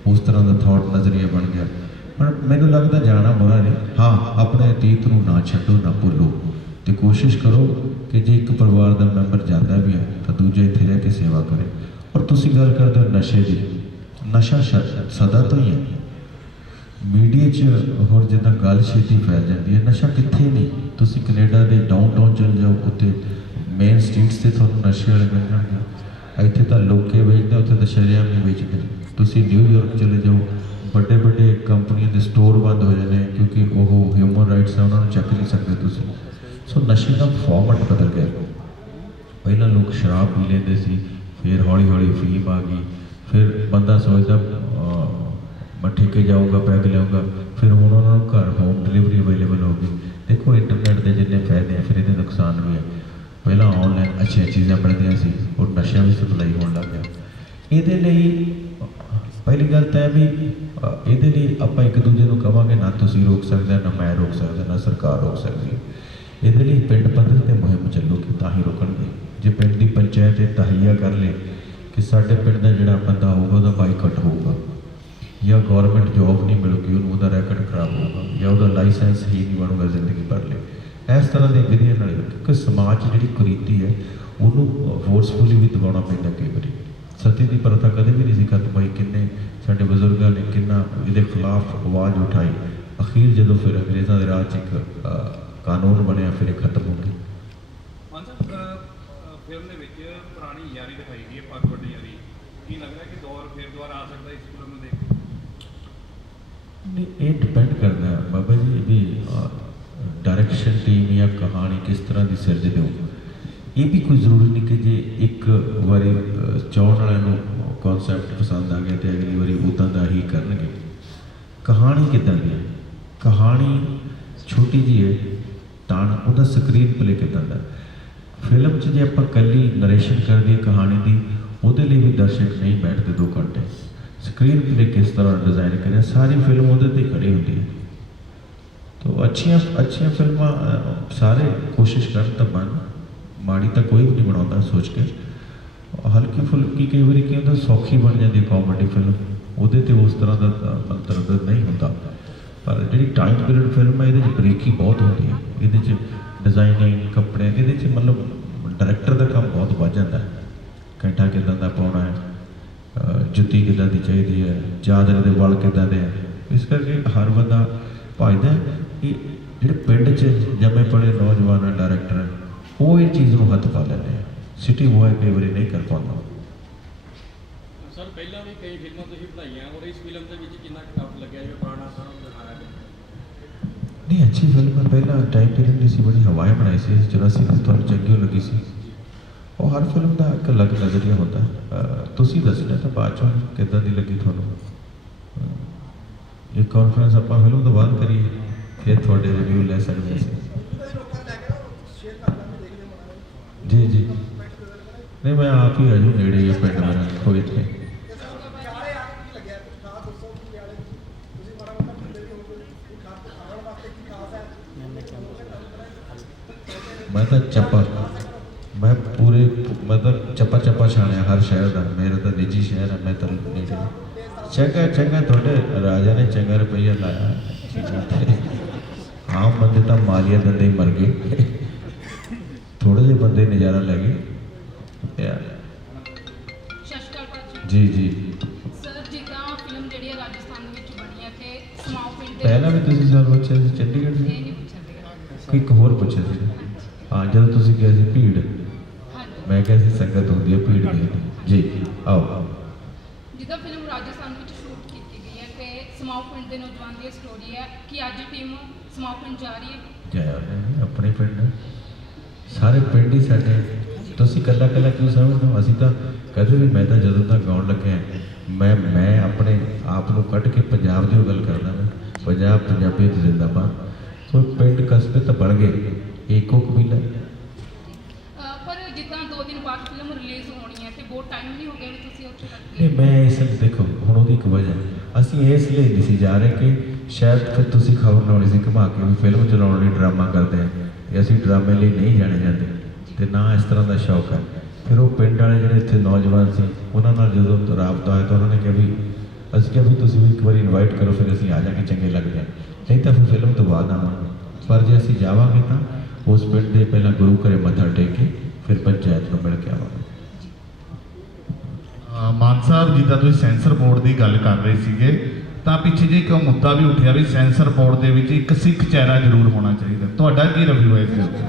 ਉਸ ਤਰ੍ਹਾਂ ਦਾ ਥਾਟ ਨਜ਼ਰੀਆ ਬਣ ਗਿਆ। ਪਰ ਮੈਨੂੰ ਲੱਗਦਾ ਜਾਣਾ ਬੁਰਾ ਨਹੀਂ। ਹਾਂ, ਆਪਣੇ ਅਤੀਤ ਨੂੰ ਨਾ ਛੱਡੋ, ਨਾ ਭੁੱਲੋ। ਤੇ ਕੋਸ਼ਿਸ਼ ਕਰੋ ਕਿ ਜੇ ਇੱਕ ਪਰਿਵਾਰ ਦਾ ਮੈਂਬਰ ਜਾਂਦਾ ਵੀ ਹੈ, ਤਾਂ ਦੂਜੇ ਇੱਥੇ ਰਹਿ ਕੇ ਸੇਵਾ ਕਰੇ। ਔਰ ਤੁਸੀਂ ਗੱਲ ਕਰਦੇ ਹੋ ਨਸ਼ੇ ਦੀ। ਨਸ਼ਾ ਸ਼- ਸਦਾ ਤੋਂ ਹੀ ਹੈ। ਮੀਡੀਆ 'ਚ ਹੋਰ ਜਿੱਦਾਂ ਗੱਲ ਛੇਤੀ ਫੈਲ ਜਾਂਦੀ ਹੈ, ਨਸ਼ਾ ਕਿੱਥੇ ਨਹੀਂ? ਤੁਸੀਂ ਕੈਨੇਡਾ ਦੇ ਡਾਊਨਟਾਊਨ ਚਲ ਜਾਓ, ਉੱਥੇ ਮੇਨ ਸਟਰੀਟਸ ਤੇ ਤੁਹਾਨੂੰ ਨਸ਼ੇ ਵਾਲੇ ਮਿਲ ਜਾਣਗੇ। ਇੱਥੇ ਤਾਂ ਲੋਕੇ ਵੇਚਦੇ, ਉੱਥੇ ਤਾਂ ਸ਼ਰੇਆਮ ਨਹੀਂ ਵੇਚਦੇ। ਤੁਸੀਂ ਨਿਊਯਾਰਕ ਚਲੇ ਜਾਓ, ਵੱਡੇ ਵੱਡੇ ਕੰਪਨੀਆਂ ਦੇ ਸਟੋਰ ਬੰਦ ਹੋ ਜਾਂਦੇ ਆ ਕਿਉਂਕਿ ਉਹ ਹਿਊਮਨ ਰਾਈਟਸ ਆ, ਉਹਨਾਂ ਨੂੰ ਚੱਕ ਨਹੀਂ ਸਕਦੇ ਤੁਸੀਂ। ਸੋ ਨਸ਼ੇ ਦਾ ਫਾਰਮਟ ਬਦਲ ਗਿਆ। ਪਹਿਲਾਂ ਲੋਕ ਸ਼ਰਾਬ ਪੀ ਲੈਂਦੇ ਸੀ, ਫਿਰ ਹੌਲੀ ਹੌਲੀ ਫੀਮ ਆ ਗਈ। ਫਿਰ ਬੰਦਾ ਸੋਚਦਾ ਮੈਂ ਠੇਕੇ ਜਾਊਗਾ ਪੈਗ ਲਿਆਊਗਾ, ਫਿਰ ਹੁਣ ਉਹਨਾਂ ਨੂੰ ਘਰ ਹੋਮ ਡਿਲੀਵਰੀ ਅਵੇਲੇਬਲ ਹੋ ਗਈ ਦੇਖੋ ਇੰਟਰਨੈਟ ਦੇ ਜਿੰਨੇ ਫਾਇਦੇ ਆ, ਫਿਰ ਇਹਦੇ ਨੁਕਸਾਨ ਵੀ ਆ। ਪਹਿਲਾਂ ਆਨਲਾਈਨ ਅੱਛੀਆਂ ਚੀਜ਼ਾਂ ਮਿਲਦੀਆਂ ਸੀ ਉਹ ਨਸ਼ਿਆਂ ਵੀ ਸਪਲਾਈ ਹੋਣ ਲੱਗ ਗਿਆ। ਇਹਦੇ ਲਈ, ਪਹਿਲੀ ਗੱਲ ਤਾਂ ਇਹ ਵੀ ਇਹਦੇ ਲਈ ਆਪਾਂ ਇੱਕ ਦੂਜੇ ਨੂੰ ਕਵਾਂਗੇ, ਨਾ ਤੁਸੀਂ ਰੋਕ ਸਕਦੇ, ਨਾ ਮੈਂ ਰੋਕ ਸਕਦਾ, ਨਾ ਸਰਕਾਰ ਰੋਕ ਸਕਦੀ ਹੈ। ਇਹਦੇ ਲਈ ਪਿੰਡ ਪੱਧਰ ਤੇ ਮੁਹਿੰਮ ਚੱਲੂਗੀ ਤਾਂ ਹੀ ਰੋਕਣਗੇ ਜੇ ਪਿੰਡ ਦੀ ਪੰਚਾਇਤ ਇਹ ਤਹਈਆ ਕਰ ਲੇ ਕਿ ਸਾਡੇ ਪਿੰਡ ਦਾ ਜਿਹੜਾ ਬੰਦਾ ਹੋਊਗਾ, ਉਹਦਾ ਬਾਈਕਾਟ ਹੋਊਗਾ। ਜਾਂ ਗਵਰਨਮੈਂਟ ਜੌਬ ਨਹੀਂ ਮਿਲੂਗੀ, ਉਹਨੂੰ ਉਹਦਾ ਰੈਕਟ ਖਰਾਬ ਹੋਊਗਾ ਜਾਂ ਉਹਦਾ ਲਾਇਸੈਂਸ ਹੀ ਨਹੀਂ ਬਣੂਗਾ ਜ਼ਿੰਦਗੀ ਭਰ ਲਈ। ਇਸ ਤਰ੍ਹਾਂ ਦੇ ਵਿਧੀਆਂ ਨਾਲ ਕਿਉਂਕਿ ਸਮਾਜ ਜਿਹੜੀ ਕੁਰੀਤੀ ਹੈ, ਉਹਨੂੰ ਫੋਰਸਫੁਲੀ ਵੀ ਦਬਾਉਣਾ ਪੈਂਦਾ ਕਈ ਵਾਰੀ। ਸਤੀ ਦੀ ਪ੍ਰਥਾ ਕਦੇ ਵੀ ਨਹੀਂ ਸੀ ਖਤਮ ਹੋਈ ਕਿੰਨੇ ਸਾਡੇ ਬਜ਼ੁਰਗਾਂ ਨੇ ਕਿੰਨਾ ਇਹਦੇ ਖਿਲਾਫ ਆਵਾਜ਼ ਉਠਾਈ। ਅਖੀਰ ਜਦੋਂ ਫਿਰ ਅੰਗਰੇਜ਼ਾਂ ਦੇ ਰਾਜ 'ਚ ਇੱਕ ਕਾਨੂੰਨ ਬਣਿਆ, ਫਿਰ ਇਹ ਖਤਮ ਹੋ ਗਈ ਮਾਨ ਸਾਹਿਬ ਫਿਲਮ ਦੇ ਵਿੱਚ ਪੁਰਾਣੀ ਯਾਰੀ ਦਿਖਾਈ ਗਈ ਹੈ ਪੱਗ ਵੱਡੀ ਯਾਰੀ ਕੀ ਲੱਗ ਰਿਹਾ ਕਿ ਦੌਰ ਫਿਰ ਦੁਬਾਰਾ ਆ ਸਕਦਾ ਇਸ ਫਿਲਮ ਨੂੰ ਦੇਖ ਕੇ ਨਹੀਂ ਇਹ ਡਿਪੈਂਡ ਕਰਦਾ ਹੈ। ਬਾਬਾ ਜੀ ਵੀ ਡਾਇਰੈਕਸ਼ਨ ਟੀਮ ਜਾਂ ਕਹਾਣੀ ਕਿਸ ਤਰ੍ਹਾਂ ਦੀ ਸਿਰਜਦੇ ਹੋ ਇਹ ਵੀ ਕੋਈ ਜ਼ਰੂਰੀ ਨਹੀਂ ਕਿ ਜੇ ਇੱਕ ਵਾਰੀ ਅਹ, ਵਾਲਿਆਂ ਨੂੰ ਕਨਸੈਪਟ ਪਸੰਦ ਆ ਗਿਆ ਤੇ ਅਗਲੀ ਵਾਰੀ ਉਦਾਂ ਦਾ ਹੀ ਕਰਨਗੇ। ਕਹਾਣੀ ਕਿੱਦਾਂ ਦੀ ਹੈ? ਕਹਾਣੀ ਛੋਟੀ ਜਿਹੀ ਹੈ ਤਾਂ ਉਹਦਾ ਸਕਰੀਨ ਪਲੇ ਕਿੱਦਾਂ ਦਾ ਫਿਲਮ 'ਚ ਜੇ ਆਪਾਂ ਕੱਲੀ ਨਰੇਸ਼ਨ ਕਰ ਦਈਏ ਕਹਾਣੀ ਦੀ ਉਹਦੇ ਲਈ ਵੀ ਦਰਸ਼ਕ ਨਹੀਂ ਬੈਠਦੇ 2 ਘੰਟੇ ਸਕਰੀਨ ਪਲੇ ਕਿਸ ਤਰ੍ਹਾਂ ਡਿਜ਼ਾਈਨ ਕਰਿਆ ਸਾਰੀ ਫਿਲਮ ਉਹਦੇ ਤੇ ਖੜੀ ਹੁੰਦੀ ਹੈ। ਤੋ ਅੱਛੀਆਂ ਅੱਛੀਆਂ ਫਿਲਮਾਂ ਸਾਰੇ ਕੋਸ਼ਿਸ਼ ਕਰਨ ਤਾਂ ਬਣ। ਮਾੜੀ ਤਾਂ ਕੋਈ ਵੀ ਨਹੀਂ ਬਣਾਉਂਦਾ ਸੋਚ ਕੇ। ਹਲਕੀ ਫੁਲਕੀ ਕਈ ਵਾਰੀ ਕੀ ਹੁੰਦਾ ਸੌਖੀ ਬਣ ਜਾਂਦੀ ਕਾਮੇਡੀ ਫਿਲਮ ਉਹਦੇ ਤੇ ਉਸ ਤਰ੍ਹਾਂ ਦਾ ਅਹ, ਮਤਲਬ ਨਹੀਂ ਹੁੰਦਾ। ਪਰ ਜਿਹੜੀ ਟਾਈਮ ਪੀਰੀਅਡ ਫਿਲਮ ਹੈ ਇਹਦੇ 'ਚ ਬਰੀਕੀ ਬਹੁਤ ਹੁੰਦੀ ਹੈ। ਇਹਦੇ 'ਚ ਡਿਜ਼ਾਈਨਿੰਗ ਕੱਪੜੇ ਇਹਦੇ 'ਚ ਮਤਲਬ ਡਾਇਰੈਕਟਰ ਦਾ ਕੰਮ ਬਹੁਤ ਵੱਧ ਜਾਂਦਾ ਹੈ। ਘੰਟਾ ਕਿੱਦਾਂ ਦਾ ਪਾਉਣਾ ਹੈ। ਜੁੱਤੀ ਕਿੱਦਾਂ ਦੀ ਚਾਹੀਦੀ ਹੈ ਚਾਦਰ ਦੇ ਵਾਲ ਕਿੱਦਾਂ ਦੇ ਹੈ। ਇਸ ਕਰਕੇ ਹਰ ਬੰਦਾ ਭਾਜਦਾ ਕਿ ਜਿਹੜੇ ਪਿੰਡ 'ਚ ਜੰਮੇ ਪੜੇ ਨੌਜਵਾਨ ਡਾਇਰੈਕਟਰ ਉਹ ਇਹ ਚੀਜ਼ ਨੂੰ ਹੱਥ ਪਾ ਲੈਂਦੇ ਆ। ਸਿਟੀ ਬੋਏ ਕਈ ਵਾਰੀ ਨਹੀਂ ਕਰ ਪਾਉਂਦਾ। ਸਰ ਪਹਿਲਾਂ ਵੀ ਕਈ ਫਿਲਮਾਂ ਤੁਸੀਂ ਬਣਾਈਆਂ ਔਰ ਇਸ ਫਿਲਮ ਦੇ ਵਿੱਚ ਕਿੰਨਾ ਟਫ ਲੱਗਿਆ ਜਿਵੇਂ ਪੁਰਾਣਾ ਸਾਰਾ ਦਿਖਾਇਆ ਗਿਆ ਨਹੀਂ ਅੱਛੀ ਫਿਲਮ ਹੈ। ਪਹਿਲਾਂ ਟਾਈਮ ਪੀਰੀਅਡ ਦੀ ਸੀ ਬੜੀ ਹਵਾएं ਬਣਾਈ ਸੀ 84 ਦੀ ਤੁਹਾਨੂੰ ਚੰਗੀ ਲੱਗੀ ਸੀ। ਉਹ ਹਰ ਫਿਲਮ ਦਾ ਇੱਕ ਅਲੱਗ ਨਜ਼ਰੀਆ ਹੁੰਦਾ। ਤੁਸੀਂ ਦੱਸਣਾ ਤਾਂ ਬਾਅਦ ਚੋਂ ਕਿੱਦਾਂ ਦੀ ਲੱਗੀ ਤੁਹਾਨੂੰ? ਅਹ, ਇਹ ਕਾਨਫਰੰਸ ਆਪਾਂ ਫਿਲਮ ਤੋਂ ਬਾਅਦ ਕਰੀਏ ਫਿਰ ਤੁਹਾਡੇ ਰਿਵਿਊ ਲੈ ਸਕਦੇ ਸੀ ਜੀ ਜੀ। ਨਹੀਂ ਮੈਂ ਆਪ ਹੀ ਆਜੂ ਨੇੜੇ ਹੀ ਆ ਪਿੰਡ ਮੇਰਾ ਕੋਈ ਇੱਥੇ। ਮੈਂ ਤਾਂ ਚੱਪਾ ਮਤਲਬ ਚੱਪਾ ਚੱਪਾ ਛਾਣਿਆ ਹਰ ਸ਼ਹਿਰ ਦਾ ਮੇਰਾ ਤਾਂ ਨਿੱਜੀ ਸ਼ਹਿਰ ਹੈ ਮੈਂ ਤਾਂ ਨੇੜੇ ਚੰਗਾ ਚੰਗਾ ਤੁਹਾਡੇ ਰਾਜਾ ਨੇ ਚੰਗਾ ਰੁਪਈਆ ਲਾਇਆ। ਆਮ ਬੰਦੇ ਤਾਂ ਮਾਲੀਆ ਦਿੰਦੇ ਹੀ ਮਰ ਗਏ। ਥੋੜੇ ਜਿਹੇ ਬੰਦੇ ਨਜ਼ਾਰਾ ਲੈ ਗਏ। ਜੀ ਜੀ। ਸਰ ਜਿੱਦਾਂ ਫਿਲਮ ਜਿਹੜੀ ਹੈ ਰਾਜਸਥਾਨ ਦੇ ਵਿੱਚ ਬਣੀ ਹੈ ਤੇ ਸਮਾਓ ਪਿੰਡ ਦੇ ਪਹਿਲਾਂ ਵੀ ਤੁਸੀਂ ਸਾਨੂੰ ਪੁੱਛਿਆ ਸੀ ਚੰਡੀਗੜ੍ਹ ਦੀ? ਨਹੀਂ ਪੁੱਛਿਆ ਇੱਕ ਹੋਰ ਪੁੱਛਿਆ ਸੀ। ਹਾਂ ਜਦੋਂ ਤੁਸੀਂ ਕਿਹਾ ਸੀ ਭੀੜ ਮੈਂ ਕਿਹਾ ਸੀ ਸੰਗਤ ਹੁੰਦੀ ਹੈ ਭੀੜ ਨਹੀਂ ਜੀ ਆਓ। ਜਿੱਦਾਂ ਫਿਲਮ ਰਾਜਸਥਾਨ ਵਿੱਚ ਸ਼ੂਟ ਕੀਤੀ ਗਈ ਹੈ ਤੇ ਸਮਾਓ ਪਿੰਡ ਦੇ ਨੌਜਵਾਨ ਦੀ ਸਟੋਰੀ ਹੈ ਕਿ ਅੱਜ ਟੀਮ ਸਮਾਓ ਪਿੰਡ ਜਾ ਰਹੀ ਹੈ। ਨਹੀਂ ਆਪਣੇ ਪਿੰਡ। ਸਾਰੇ ਪਿੰਡ ਹੀ ਸਾਡੇ। ਤੁਸੀਂ ਕੱਲਾ ਕੱਲਾ ਕਿਉਂ ਸਮਝਦੇ ਹੋ? ਅਸੀਂ ਤਾਂ ਕਦੇ ਵੀ ਮੈਂ ਤਾਂ ਜਦੋਂ ਤੱਕ ਗਾਉਣ ਲੱਗਿਆ ਮੈਂ ਮੈਂ ਆਪਣੇ ਆਪ ਨੂੰ ਕੱਢ ਕੇ ਪੰਜਾਬ ਦੀ ਗੱਲ ਕਰਦਾ ਮੈਂ ਪੰਜਾਬ ਪੰਜਾਬੀਅਤ ਜ਼ਿੰਦਾਬਾਦ। ਕੋਈ ਪਿੰਡ ਕਸਬੇ ਤਾਂ ਬਣ ਗਏ ਏਕੋ ਕਬੀਲਾ। ਜਿੱਦਾਂ 2 ਦਿਨ ਬਾਅਦ ਫਿਲਮ ਰਿਲੀਜ਼ ਹੋਣੀ ਹੈ ਤੇ ਬਹੁਤ ਟਾਈਮ ਨਹੀਂ ਹੋ ਗਿਆ ਵੀ ਤੁਸੀਂ ਉੱਥੇ ਤੱਕ ਨਹੀਂ, ਮੈਂ ਇਸ ਲਈ ਦੇਖੋ, ਹੁਣ ਉਹਦੀ ਇੱਕ ਵਜ੍ਹਾ। ਅਸੀਂ ਇਸ ਲਈ ਨਹੀਂ ਸੀ ਜਾ ਰਹੇ ਕਿ ਸ਼ਾਇਦ ਫਿਰ ਤੁਸੀਂ ਖਬਰ ਲਾਉਣੀ ਸੀ ਘੁਮਾ ਕੇ ਵੀ ਫਿਲਮ ਚਲਾਉਣ ਲਈ ਡਰਾਮਾ ਕਰਦੇ ਆ। ਇਹ ਅਸੀਂ ਡਰਾਮੇ ਲਈ ਨਹੀਂ ਜਾਣੇ ਜਾਂਦੇ। ਤੇ ਨਾ ਇਸ ਤਰ੍ਹਾਂ ਦਾ ਸ਼ੌਕ ਹੈ। ਫਿਰ ਉਹ ਪਿੰਡ ਵਾਲੇ ਜਿਹੜੇ ਇੱਥੇ ਨੌਜਵਾਨ ਸੀ, ਉਹਨਾਂ ਨਾਲ ਜਦੋਂ ਰਾਬਤਾ ਹੋਇਆ ਤਾਂ ਉਹਨਾਂ ਨੇ ਕਿਹਾ ਵੀ, ਅਸੀਂ ਕਿਹਾ ਵੀ ਤੁਸੀਂ ਵੀ ਇੱਕ ਵਾਰੀ ਇਨਵਾਈਟ ਕਰੋ, ਫਿਰ ਅਸੀਂ ਆ ਜਾ ਕੇ ਚੰਗੇ ਲੱਗਦੇ ਹਾਂ ਨਹੀਂ ਤਾਂ ਫਿਰ ਫਿਲਮ ਤੋਂ ਬਾਅਦ ਆਵਾਂਗੇ। ਪਰ ਜੇ ਅਸੀਂ ਜਾਵਾਂਗੇ ਤਾਂ ਉਸ ਪਿੰਡ ਦੇ ਪਹਿਲਾਂ ਗੁਰੂ ਘਰੇ ਮੱਥਾ ਟੇਕ ਕੇ ਫਿਰ ਪੰਚਾਇਤ ਨੂੰ ਮਿਲ ਕੇ ਆਵਾਂਗੇ। ਮਾਨ ਸਾਹਿਬ ਜਿੱਦਾਂ ਤੁਸੀਂ ਸੈਂਸਰ ਬੋਰਡ ਦੀ ਗੱਲ ਕਰ ਰਹੇ ਸੀਗੇ ਤਾਂ ਪਿੱਛੇ ਜੇ ਇੱਕ ਮੁੱਦਾ ਵੀ ਉੱਠਿਆ ਵੀ ਸੈਂਸਰ ਬੋਰਡ ਦੇ ਵਿੱਚ ਇੱਕ ਸਿੱਖ ਚਿਹਰਾ ਜ਼ਰੂਰ ਹੋਣਾ ਚਾਹੀਦਾ। ਤੁਹਾਡਾ ਕੀ ਰਿਵਿਊ ਹੈ। ਇਸ ਦੇ ਉੱਤੇ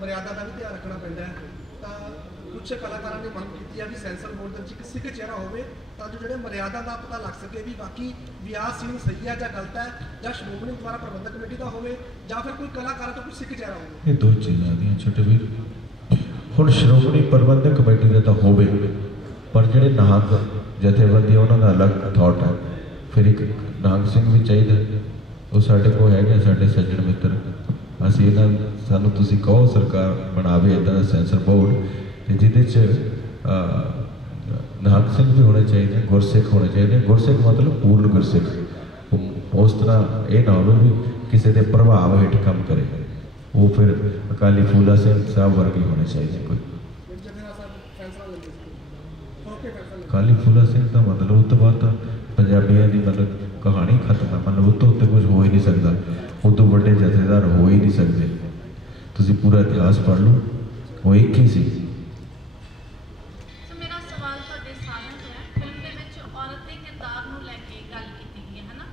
ਮਰਿਆਦਾ ਦਾ ਵੀ ਧਿਆਨ ਰੱਖਣਾ ਪੈਂਦਾ ਹੈ। ਤਾਂ ਕੁਝ ਕਲਾਕਾਰਾਂ ਨੇ ਮੰਗ ਕੀਤੀ ਹੈ ਵੀ ਸੈਂਸਰ ਬੋਰਡ ਦੇ ਵਿੱਚ ਇੱਕ ਸਿੱਖ ਚਿਹਰਾ ਹੋਵੇ ਤਾਂ ਜੋ ਜਿਹੜੇ ਮਰਿਆਦਾ ਦਾ ਪਤਾ ਲੱਗ ਸਕੇ ਵੀ ਬਾਕੀ ਵਿਆਹ ਸੀਨ ਸਹੀ ਹੈ ਜਾਂ ਗਲਤ ਹੈ ਜਾਂ ਸ਼੍ਰੋਮਣੀ ਦੁਆਰਾ ਪ੍ਰਬੰਧਕ ਕਮੇਟੀ ਦਾ ਹੋਵੇ, ਜਾਂ ਫਿਰ ਕੋਈ ਕਲਾਕਾਰ ਤੋਂ ਕੋਈ ਸਿੱਖ ਚਿਹਰਾ ਹੋਵੇ। ਇਹ ਦੋ ਚੀਜ਼ਾਂ ਦੀਆਂ ਛੋਟੇ ਵੀਰ। ਹੁਣ ਸ਼੍ਰੋਮਣੀ ਪ੍ਰਬੰਧਕ ਕਮੇਟੀ ਦਾ ਤਾਂ ਹੋਵੇ, ਪਰ ਜਿਹੜੇ ਨਾਹਕ ਜਥੇਬੰਦੀ ਉਹਨਾਂ ਦਾ ਅਲੱਗ ਥਾਟ ਹੈ ਫਿਰ ਇੱਕ ਨਾਗ ਸਿੰਘ ਵੀ ਚਾਹੀਦਾ, ਉਹ ਸਾਡੇ ਕੋਲ ਹੈਗੇ ਸਾਡੇ ਸੱਜਣ ਮਿੱਤਰ। ਅਸੀਂ ਇਹਨਾਂ ਸਾਨੂੰ ਤੁਸੀਂ ਕਹੋ ਸਰਕਾਰ ਬਣਾਵੇ ਇਦਾਂ ਦਾ ਸੈਂਸਰ ਬੋਰਡ ਤੇ ਜਿਹਦੇ ਚ ਅਹ, ਸਿੰਘ ਵੀ ਹੋਣੇ ਚਾਹੀਦੇ ਗੁਰਸਿੱਖ ਹੋਣੇ ਚਾਹੀਦੇ ਗੁਰਸਿੱਖ ਮਤਲਬ ਪੂਰਨ ਗੁਰਸਿੱਖ। ਉਹ- ਉਸ ਤਰ੍ਹਾਂ ਇਹ ਨਾ ਹੋਵੇ ਵੀ ਕਿਸੇ ਦੇ ਪ੍ਰਭਾਵ ਹੇਠ ਕੰਮ ਕਰੇ। ਉਹ ਫਿਰ ਅਕਾਲੀ ਫੂਲਾ ਸਿੰਘ ਸਾਹਿਬ ਵਰਗੇ ਹੋਣੇ ਚਾਹੀਦੇ ਕੋਈ। ਅਕਾਲੀ ਫੂਲਾ ਸਿੰਘ ਦਾ ਮਤਲਬ ਉਹ ਤੋਂ ਬਾਅਦ ਤਾਂ ਪੰਜਾਬੀਆਂ ਦੀ ਮਤਲਬ ਕਹਾਣੀ ਖਤਮ ਹੈ। ਮਤਲਬ ਉਸ ਤੋਂ ਉੱਤੇ ਕੁਝ ਹੋ ਹੀ ਨਹੀਂ ਸਕਦਾ। ਉਹ ਤੋਂ ਵੱਡੇ ਜਥੇਦਾਰ ਹੋ ਹੀ ਨਹੀਂ ਸਕਦੇ। ਤੁਸੀਂ ਪੂਰਾ ਇਤਿਹਾਸ ਪੜ੍ਹ ਲਓ। ਉਹ ਇੱਕ ਹੀ ਸੀ। ਸੋ ਮੇਰਾ ਸਵਾਲ ਤੁਹਾਡੇ ਸਾਰਿਆਂ ਤੋਂ ਹੈ। ਫਿਲਮ ਦੇ ਵਿੱਚ ਔਰਤ ਦੇ ਕਿਰਦਾਰ ਨੂੰ ਲੈ ਕੇ ਗੱਲ ਕੀਤੀ ਗਈ ਹੈ ਹਨਾ?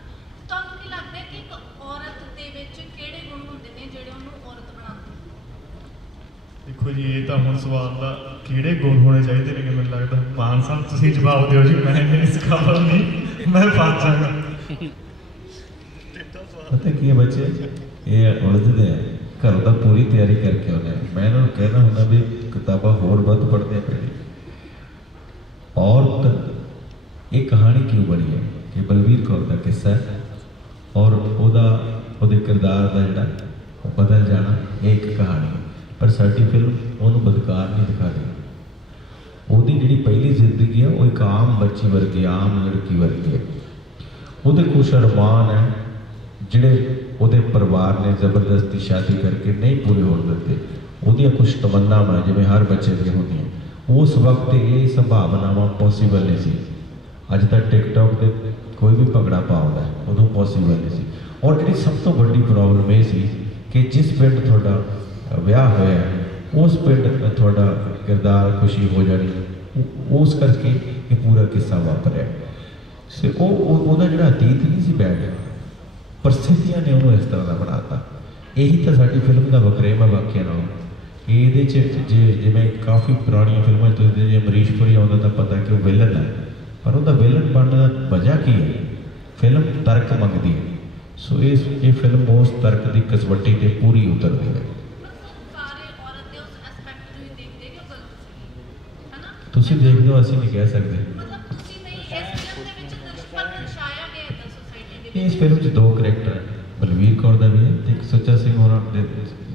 ਤੁਹਾਨੂੰ ਕੀ ਲੱਗਦਾ ਹੈ ਕਿ ਇੱਕ ਔਰਤ ਦੇ ਵਿੱਚ ਕਿਹੜੇ ਗੁਣ ਹੁੰਦੇ ਨੇ ਜਿਹੜੇ ਉਹਨੂੰ ਔਰਤ ਬਣਾਉਂਦੇ ਨੇ ਦੇਖੋ ਜੀ ਇਹ ਤਾਂ ਹੁਣ ਸਵਾਲ ਦਾ ਕਿਹੜੇ ਗੁਣ ਹੋਣੇ ਚਾਹੀਦੇ ਨੇ ਕਿ ਮੈਨੂੰ ਲੱਗਦਾ। ਮਾਨ ਸਾਹਿਬ ਤੁਸੀਂ ਜਵਾਬ ਦਿਓ ਜੀ। ਮੈਂ ਇਸ ਕਾਬਲ ਨਹੀਂ ਮੈਂ ਫਸ ਜਾਗਾ ਪਤਾ ਕੀ ਹੈ ਬੱਚੇ? ਇਹ ਉਲਝਦੇ ਆ। ਘਰ ਦਾ ਪੂਰੀ ਤਿਆਰੀ ਕਰਕੇ ਆਉਂਦੇ ਆ। ਮੈਂ ਇਹਨਾਂ ਨੂੰ ਕਹਿਣਾ ਹੁੰਦਾ ਵੀ ਕਿਤਾਬਾਂ ਹੋਰ ਵੱਧ ਪੜ੍ਹਦੇ ਪਏ ਔਰਤ, ਇਹ ਕਹਾਣੀ ਕਿਉਂ ਬਣੀ ਹੈ? ਕਿ ਬਲਵੀਰ ਕੌਰ ਦਾ ਕਿੱਸਾ ਹੈ। ਔਰ ਉਹਦਾ, ਉਹਦੇ ਕਿਰਦਾਰ ਦਾ ਜਿਹੜਾ ਬਦਲ ਜਾਣਾ ਇਹ ਇੱਕ ਕਹਾਣੀ ਪਰ ਸਾਡੀ ਫਿਲਮ ਉਹਨੂੰ ਬਦਕਾਰ ਨਹੀਂ ਦਿਖਾ ਰਹੀ। ਉਹਦੀ ਜਿਹੜੀ ਪਹਿਲੀ ਜ਼ਿੰਦਗੀ ਹੈ, ਉਹ ਇੱਕ ਆਮ ਬੱਚੀ ਵਰਗੀ, ਆਮ ਲੜਕੀ ਵਰਗੀ ਹੈ। ਉਹਦੇ ਕੁਛ ਅਰਮਾਨ ਹੈ ਜਿਹੜੇ ਉਹਦੇ ਪਰਿਵਾਰ ਨੇ ਜ਼ਬਰਦਸਤੀ ਸ਼ਾਦੀ ਕਰਕੇ ਨਹੀਂ ਪੂਰੇ ਹੋਣ ਦਿੱਤੇ। ਉਹਦੀਆਂ ਕੁਝ ਤਮੰਨਾਵਾਂ ਜਿਵੇਂ ਹਰ ਬੱਚੇ ਦੀਆਂ ਹੁੰਦੀਆਂ। ਉਸ ਵਕਤ ਇਹ ਸੰਭਾਵਨਾਵਾਂ ਪੋਸੀਬਲ ਨਹੀਂ ਸੀ। ਅੱਜ ਤੱਕ ਟਿਕਟੌਕ ਤੇ ਕੋਈ ਵੀ ਭੰਗੜਾ ਪਾਉਂਦਾ ਹੈ, ਉਦੋਂ ਪੋਸੀਬਲ ਨਹੀਂ ਸੀ। ਔਰ ਜਿਹੜੀ ਸਭ ਤੋਂ ਵੱਡੀ ਪ੍ਰੋਬਲਮ ਇਹ ਸੀ ਕਿ ਜਿਸ ਪਿੰਡ ਤੁਹਾਡਾ ਵਿਆਹ ਹੋਇਆ ਉਸ ਪਿੰਡ ਤੁਹਾਡਾ ਕਿਰਦਾਰ ਖੁਸ਼ੀ ਹੋ ਜਾਣੀ। ਉਸ ਕਰਕੇ ਇਹ ਪੂਰਾ ਕਿੱਸਾ ਵਾਪਰਿਆ। ਸੇ ਉਹ ਉਹ- ਉਹਦਾ ਜਿਹੜਾ ਅਤੀਤ ਨਹੀਂ ਸੀ ਬੈਠ ਪਰਿਸਥਿਤੀਆਂ ਨੇ ਉਹਨੂੰ ਇਸ ਤਰ੍ਹਾਂ ਦਾ ਬਣਾਤਾ। ਇਹੀ ਤਾਂ ਸਾਡੀ ਫਿਲਮ ਦਾ ਵਕਰੇਮ ਹੈ ਬਾਕੀਆਂ ਨਾਲੋਂ ਇਹਦੇ ਚ ਜੇ ਜਿਵੇਂ ਕਾਫੀ ਪੁਰਾਣੀਆਂ ਫਿਲਮਾਂ 'ਚ ਤੁਸੀਂ ਜੇ ਅਮਰੀਸ਼ਪੁਰੀ ਆਉਂਦਾ ਤਾਂ ਪਤਾ ਕਿ ਉਹ ਵਿਲਨ ਹੈ। ਪਰ ਉਹਦਾ ਵਿਲਨ ਬਣਨ ਦਾ ਵਜ੍ਹਾ ਕੀ ਹੈ? ਫਿਲਮ ਤਰਕ ਮੰਗਦੀ ਹੈ। ਸੋ ਇਸ ਇਹ ਫਿਲਮ ਉਸ ਤਰਕ ਦੀ ਕਸਵੱਟੀ ਤੇ ਪੂਰੀ ਉਤਰਦੀ ਹੈ। ਤੁਸੀਂ ਦੇਖਦੇ ਹੋ ਅਸੀਂ ਨਹੀਂ ਕਹਿ ਸਕਦੇ। ਇਸ ਫਿਲਮ 'ਚ ਦੋ ਕਰੈਕਟਰ ਹੈ, ਬਲਵੀਰ ਕੌਰ ਦਾ ਵੀ ਹੈ ਤੇ ਇੱਕ ਸੁੱਚਾ ਸਿੰਘ ਹੋਰਾਂ ਦੇ,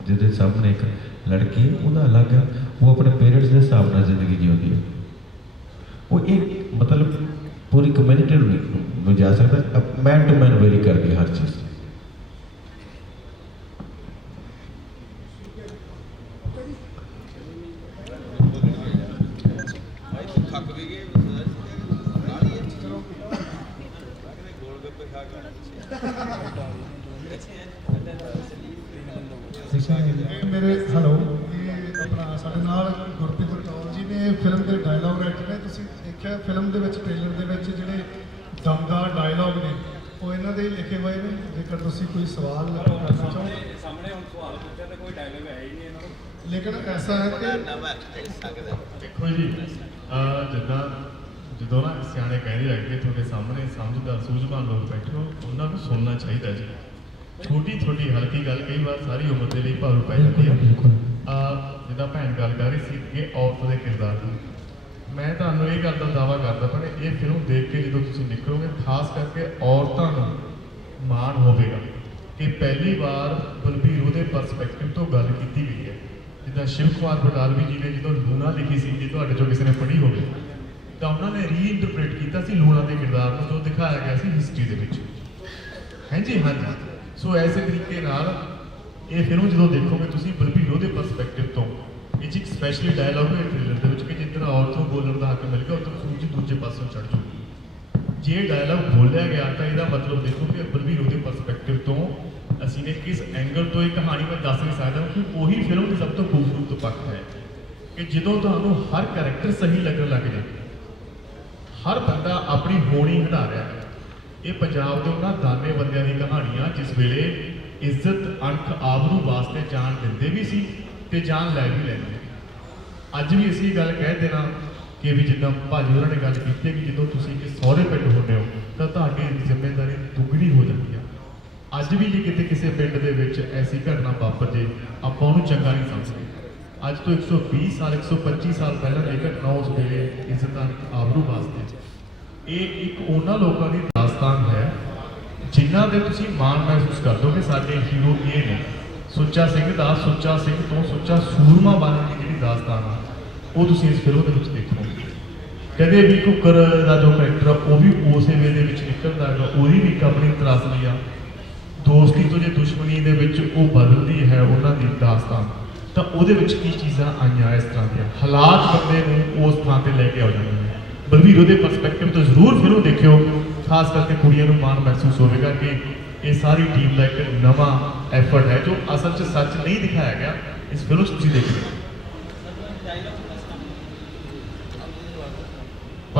ਜਿਹਦੇ ਸਾਹਮਣੇ ਇੱਕ ਲੜਕੀ ਉਹਦਾ ਅਲੱਗ ਹੈ, ਉਹ ਆਪਣੇ ਪੇਰੈਂਟਸ ਦੇ ਹਿਸਾਬ ਨਾਲ ਜ਼ਿੰਦਗੀ ਜਿਉਂਦੀ ਹੈ। ਉਹ ਇੱਕ ਮਤਲਬ ਪੂਰੀ ਕਮਿਊਨਿਟੀ ਨੂੰ ਜਾ ਸਕਦਾ ਮੈਨ ਟੂ ਮੈਨ ਵੇਰੀ ਕਰਦੀ ਹਰ ਚੀਜ਼। ਇਹ ਮੇਰੇ ਹੈਲੋ ਇਹ ਆਪਣਾ ਸਾਡੇ ਨਾਲ ਗੁਰਪ੍ਰੀਤ ਕੌਰ ਜੀ ਨੇ ਫਿਲਮ ਦੇ ਡਾਇਲੌਗ ਰਾਈਟਰ ਨੇ ਤੁਸੀਂ ਦੇਖਿਆ ਫਿਲਮ ਦੇ ਵਿੱਚ ਟ੍ਰੇਲਰ ਦੇ ਵਿੱਚ ਜਿਹੜੇ ਦਮਦਾਰ ਡਾਇਲੌਗ ਨੇ ਉਹ ਇਹਨਾਂ ਦੇ ਹੀ ਲਿਖੇ ਹੋਏ ਨੇ? ਜੇਕਰ ਤੁਸੀਂ ਕੋਈ ਸਵਾਲ ਕਰਨਾ ਚਾਹੋ। ਸਾਹਮਣੇ ਹੁਣ ਸਵਾਲ ਪੁੱਛਿਆ ਤੇ ਕੋਈ ਡਾਇਲੋਗ ਹੈ ਹੀ ਨਹੀਂ ਇਹਨਾਂ ਨੂੰ। ਲੇਕਿਨ ਐਸਾ ਹੈ ਕਿ ਦੇਖੋ ਜੀ ਜਿੱਦਾਂ ਜਦੋਂ ਨਾ ਸਿਆਣੇ ਕਹਿੰਦੇ ਆ ਕਿ ਤੁਹਾਡੇ ਸਾਹਮਣੇ ਸਮਝਦਾਰ ਸੂਝਵਾਨ ਲੋਕ ਬੈਠੇ ਹੋ ਉਹਨਾਂ ਨੂੰ ਸੁਣਨਾ ਚਾਹੀਦਾ ਜੀ। ਛੋਟੀ ਛੋਟੀ ਹਲਕੀ ਗੱਲ ਕਈ ਵਾਰ ਸਾਰੀ ਉਮਰ ਦੇ ਲਈ ਭਾਰੂ ਪੈ ਜਾਂਦੀ ਹੈ। ਅਹ ਜਿੱਦਾਂ ਭੈਣ ਗੱਲ ਕਰ ਰਹੀ ਸੀ ਕਿ ਔਰਤ ਦੇ ਕਿਰਦਾਰ ਦੀ। ਮੈਂ ਤੁਹਾਨੂੰ ਇਹ ਗੱਲ ਦਾ ਦਾਵਾ ਕਰਦਾ ਪਰ ਇਹ ਫਿਲਮ ਦੇਖ ਕੇ ਜਦੋਂ ਤੁਸੀਂ ਨਿਕਲੋਗੇ, ਖਾਸ ਕਰਕੇ ਔਰਤਾਂ ਨੂੰ ਮਾਣ ਹੋਵੇਗਾ ਕਿ ਪਹਿਲੀ ਵਾਰ ਬਲਬੀਰ ਉਹਦੇ ਪਰਸਪੈਕਟਿਵ ਤੋਂ ਗੱਲ ਕੀਤੀ ਗਈ ਹੈ। ਜਿੱਦਾਂ ਸ਼ਿਵ ਕੁਮਾਰ ਬਟਾਲਵੀ ਜੀ ਨੇ ਜਦੋਂ ਲੂਣਾ ਲਿਖੀ ਸੀ, ਜੀ ਤੁਹਾਡੇ ਚੋਂ ਕਿਸੇ ਨੇ ਪੜ੍ਹੀ ਹੋਵੇ, ਤਾਂ ਉਹਨਾਂ ਨੇ ਰੀਇੰਟਰਪ੍ਰੀਟ ਕੀਤਾ ਸੀ ਲੂਣਾ ਦੇ ਕਿਰਦਾਰ ਨੂੰ, ਜੋ ਦਿਖਾਇਆ ਗਿਆ ਸੀ ਹਿਸਟਰੀ ਦੇ ਵਿੱਚ। ਹਾਂਜੀ ਹਾਂਜੀ। ਸੋ ਐਸੇ ਤਰੀਕੇ ਨਾਲ ਇਹ ਫਿਲਮ ਜਦੋਂ ਦੇਖੋਗੇ, ਤੁਸੀਂ ਬਲਬੀਰੋ ਦੇ ਪਰਸਪੈਕਟਿਵ ਤੋਂ, ਇਹ 'ਚ ਇੱਕ ਸਪੈਸ਼ਲੀ ਡਾਇਲੌਗ ਹੈ ਟ੍ਰੇਲਰ ਦੇ ਵਿੱਚ ਕਿ ਬੋਲਣ ਦਾ ਹੱਕ ਮਿਲ ਗਿਆ ਉਦੋਂ ਸੂਰਜ ਦੂਜੇ ਪਾਸੋਂ ਚੜ ਜੂਗੀ ਜੇ ਡਾਇਲੌਗ ਬੋਲਿਆ ਗਿਆ ਤਾਂ ਇਹਦਾ ਮਤਲਬ ਦੇਖੋ ਕਿ ਬਲਬੀਰੋ ਦੇ ਪਰਸਪੈਕਟਿਵ ਤੋਂ ਅਸੀਂ ਨੇ ਕਿਸ ਐਂਗਲ ਤੋਂ ਇਹ ਕਹਾਣੀ ਮੈਂ ਦੱਸ ਨਹੀਂ ਸਕਦਾ ਕਿ ਉਹੀ ਫਿਲਮ ਦੀ ਸਭ ਤੋਂ ਖੂਬਸੂਰਤ ਪੱਖ ਹੈ ਕਿ ਜਦੋਂ ਤੁਹਾਨੂੰ ਹਰ ਕੈਰੈਕਟਰ ਸਹੀ ਲੱਗਣ ਲੱਗ ਜਾਏ ਹਰ ਬੰਦਾ ਆਪਣੀ ਹੋਣੀ ਹਟਾ ਰਿਹਾ ਹੈ। ਇਹ ਪੰਜਾਬ ਦੇ ਉਹਨਾਂ ਦਾਨੇ ਬੰਦਿਆਂ ਦੀ ਕਹਾਣੀ ਆ ਜਿਸ ਵੇਲੇ ਇੱਜ਼ਤ ਅਣਖ ਆਬਰੂ ਵਾਸਤੇ ਜਾਨ ਦਿੰਦੇ ਵੀ ਸੀ ਤੇ ਜਾਨ ਲੈ ਵੀ ਲੈਂਦੇ। ਅੱਜ ਵੀ ਅਸੀਂ ਇਹ ਗੱਲ ਕਹਿ ਦੇਣਾ ਕਿ ਵੀ ਜਿੱਦਾਂ ਭਾਜੀ ਉਹਨਾਂ ਨੇ ਗੱਲ ਕੀਤੀ ਹੈ ਕਿ ਜਦੋਂ ਤੁਸੀਂ ਕਿ ਸਹੁਰੇ ਪਿੰਡ ਹੁੰਦੇ ਹੋ, ਤਾਂ ਤੁਹਾਡੀ ਜ਼ਿੰਮੇਵਾਰੀ ਦੁੱਗਣੀ ਹੋ ਜਾਂਦੀ ਆ। ਅੱਜ ਵੀ ਜੇ ਕਿਤੇ ਕਿਸੇ ਪਿੰਡ ਦੇ ਵਿੱਚ ਐਸੀ ਘਟਨਾ ਵਾਪਰ ਜੇ, ਆਪਾਂ ਉਹਨੂੰ ਚੰਗਾ ਨਹੀਂ ਸਮਝਦੇ। ਅੱਜ ਤੋਂ 120 ਸਾਲ 125 ਸਾਲ ਪਹਿਲਾਂ ਦੀ ਘਟਨਾ ਉਸ ਵੇਲੇ ਇੱਜ਼ਤਾਂ ਅਣਖ ਆਬਰੂ ਵਾਸਤੇ ਇਹ ਇੱਕ ਉਹਨਾਂ ਲੋਕਾਂ ਦੀ ਦਾਸਤਾਨ ਹੈ, ਜਿਨ੍ਹਾਂ ਦੇ ਤੁਸੀਂ ਮਾਣ ਮਹਿਸੂਸ ਕਰਦੇ ਹੋ ਕਿ ਸਾਡੇ ਹੀਰੋ ਇਹ ਨੇ। ਸੁੱਚਾ ਸਿੰਘ ਦਾ ਸੁੱਚਾ ਸਿੰਘ ਤੋਂ ਸੁੱਚਾ ਸੂਰਮਾ ਬਣਨ ਦੀ ਜਿਹੜੀ ਦਾਸਤਾਨ ਹੈ ਉਹ ਤੁਸੀਂ ਇਸ ਫਿਲਮ ਦੇ ਵਿੱਚ ਦੇਖੋਗੇ। ਕਦੇ ਵੀ ਕੁੱਕਰ ਦਾ ਜੋ ਕਰੈਕਟਰ ਆ, ਉਹ ਵੀ ਉਸੇ ਵੇ ਦੇ ਵਿੱਚ ਨਿਕਲਦਾ ਹੈਗਾ। ਉਹਦੀ ਵੀ ਇੱਕ ਆਪਣੀ ਤਰਾਸਦੀ ਆ। ਦੋਸਤੀ ਤੋਂ ਜੇ ਦੁਸ਼ਮਣੀ ਦੇ ਵਿੱਚ ਉਹ ਬਦਲਦੀ ਹੈ ਉਹਨਾਂ ਦੀ ਦਾਸਤਾਨ, ਤਾਂ ਉਹਦੇ ਵਿੱਚ ਕੀ ਚੀਜ਼ਾਂ ਆਈਆਂ ਇਸ ਤਰ੍ਹਾਂ ਦੀਆਂ? ਹਾਲਾਤ ਬੰਦੇ ਨੂੰ ਉਸ ਥਾਂ ਤੇ ਲੈ ਕੇ ਆ ਜਾਂਦੇ ਨੇ। ਬਲਵੀਰ, ਉਹਦੇ ਪਰਸਪੈਕਟਿਵ ਤੋਂ ਜ਼ਰੂਰ ਫਿਲਮ ਦੇਖਿਓ। ਖਾਸ ਕਰਕੇ ਕੁੜੀਆਂ ਨੂੰ ਮਾਣ ਮਹਿਸੂਸ ਹੋਵੇਗਾ ਕਿ ਇਹ ਸਾਰੀ ਟੀਮ ਦਾ ਇੱਕ ਨਵਾਂ ਐਫਰਟ ਹੈ, ਜੋ ਅਸਲ 'ਚ ਸੱਚ ਨਹੀਂ ਦਿਖਾਇਆ ਗਿਆ। ਇਸ ਫਿਲਮ 'ਚ ਤੁਸੀਂ ਦੇਖਦੇ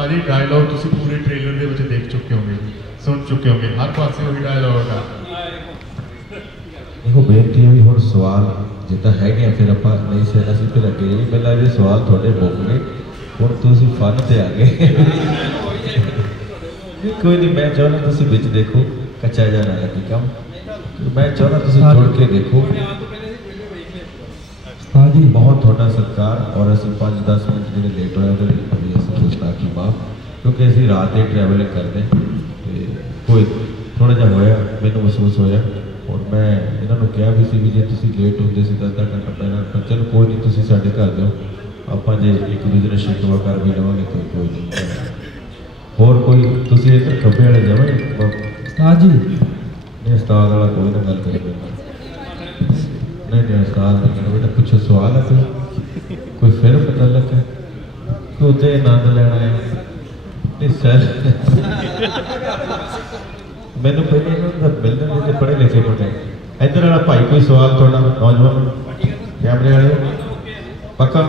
ਭਾਜੀ ਡਾਇਲੌਗ ਤੁਸੀਂ ਪੂਰੇ ਟ੍ਰੇਲਰ ਦੇ ਵਿੱਚ ਦੇਖ ਚੁੱਕੇ ਹੋਗੇ, ਸੁਣ ਚੁੱਕੇ ਹੋਗੇ, ਹਰ ਪਾਸੇ ਉਹੀ ਡਾਇਲੌਗ ਆ। ਇਹੋ ਬੇਨਤੀ ਹੈ ਵੀ ਹੁਣ ਸਵਾਲ ਜਿੱਦਾਂ ਹੈਗੇ ਆ, ਫਿਰ ਆਪਾਂ ਨਹੀਂ ਸੇ ਅਸੀਂ ਫਿਰ ਅੱਗੇ ਜੀ ਪਹਿਲਾਂ ਇਹ ਸਵਾਲ ਤੁਹਾਡੇ ਮੁੱਕ ਗਏ ਹੁਣ ਤੁਸੀਂ ਫਨ ਤੇ ਆ ਗਏ। ਕੋਈ ਨਹੀਂ, ਮੈਂ ਚਾਹੁੰਦਾ ਤੁਸੀਂ ਵਿੱਚ ਦੇਖੋ, ਕੱਚਾ ਜਿਹਾ ਨਾ ਲੱਗੇ ਕੰਮ। ਮੈਂ ਚਾਹੁੰਦਾ ਤੁਸੀਂ ਜੁੜ ਕੇ ਦੇਖੋ। ਹਾਂਜੀ, ਬਹੁਤ ਤੁਹਾਡਾ ਸਤਿਕਾਰ ਔਰ ਅਸੀਂ 5-10 ਮਿੰਟ ਜਿਹੜੇ ਲੇਟ ਹੋਏ ਉਹਦੇ ਲਈ ਪੁੱਛਣਾ ਕੀ ਮਾਫ ਕਿਉਂਕਿ ਅਸੀਂ ਰਾਤ ਦੇ ਟਰੈਵਲਿੰਗ ਕਰਦੇ ਤੇ ਕੋਈ ਥੋੜਾ ਜਿਹਾ ਹੋਇਆ ਮੈਨੂੰ ਮਹਿਸੂਸ ਹੋਇਆ। ਔਰ ਮੈਂ ਇਹਨਾਂ ਨੂੰ ਕਿਹਾ ਵੀ ਸੀ ਵੀ ਜੇ ਤੁਸੀਂ ਲੇਟ ਹੁੰਦੇ ਸੀ ਤਾਂ ਅੱਧਾ ਘੰਟਾ ਪਹਿਲਾਂ ਪਰ ਚਲੋ ਕੋਈ ਨਹੀਂ ਤੁਸੀਂ ਸਾਡੇ ਘਰ ਦਿਓ ਆਪਾਂ ਜੇ ਇੱਕ ਦੂਜੇ ਨਾਲ ਸ਼ਿਕਵਾ ਕਰ ਵੀ ਲਵਾਂਗੇ ਤਾਂ ਕੋਈ ਨਹੀਂ। ਹੋਰ ਕੋਈ ਤੁਸੀਂ ਇੱਧਰ ਖੱਬੇ ਵਾਲੇ ਜਾਵੇਂ ਉਸਤਾਦ ਜੀ। ਨਹੀਂ ਉਸਤਾਦ ਵਾਲਾ ਕੋਈ ਨਾ ਗੱਲ ਕਰੇ। ਨਹੀਂ ਨਹੀਂ ਉਸਤਾਦ ਨਹੀਂ ਬੇਟਾ ਕੁਛ ਸਵਾਲ ਹੈ ਕੋਈ ਕੋਈ ਫਿਰ ਪਤਾ ਲੱਗਾ? ਕਿ ਆਨੰਦ ਲੈਣਾ ਹੈ ਨਹੀਂ ਸਰ, ਮੈਨੂੰ ਪਹਿਲੇ ਇਹਨਾਂ ਦਾ ਮਿਲਣ ਦੇ ਪੜ੍ਹੇ ਲਿਖੇ ਮੁੰਡੇ। ਇੱਧਰ ਵਾਲਾ ਭਾਈ, ਕੋਈ ਸਵਾਲ ਤੁਹਾਡਾ? ਨੌਜਵਾਨ, ਕੈਮਰੇ ਵਾਲੇ? ਪੱਕਾ?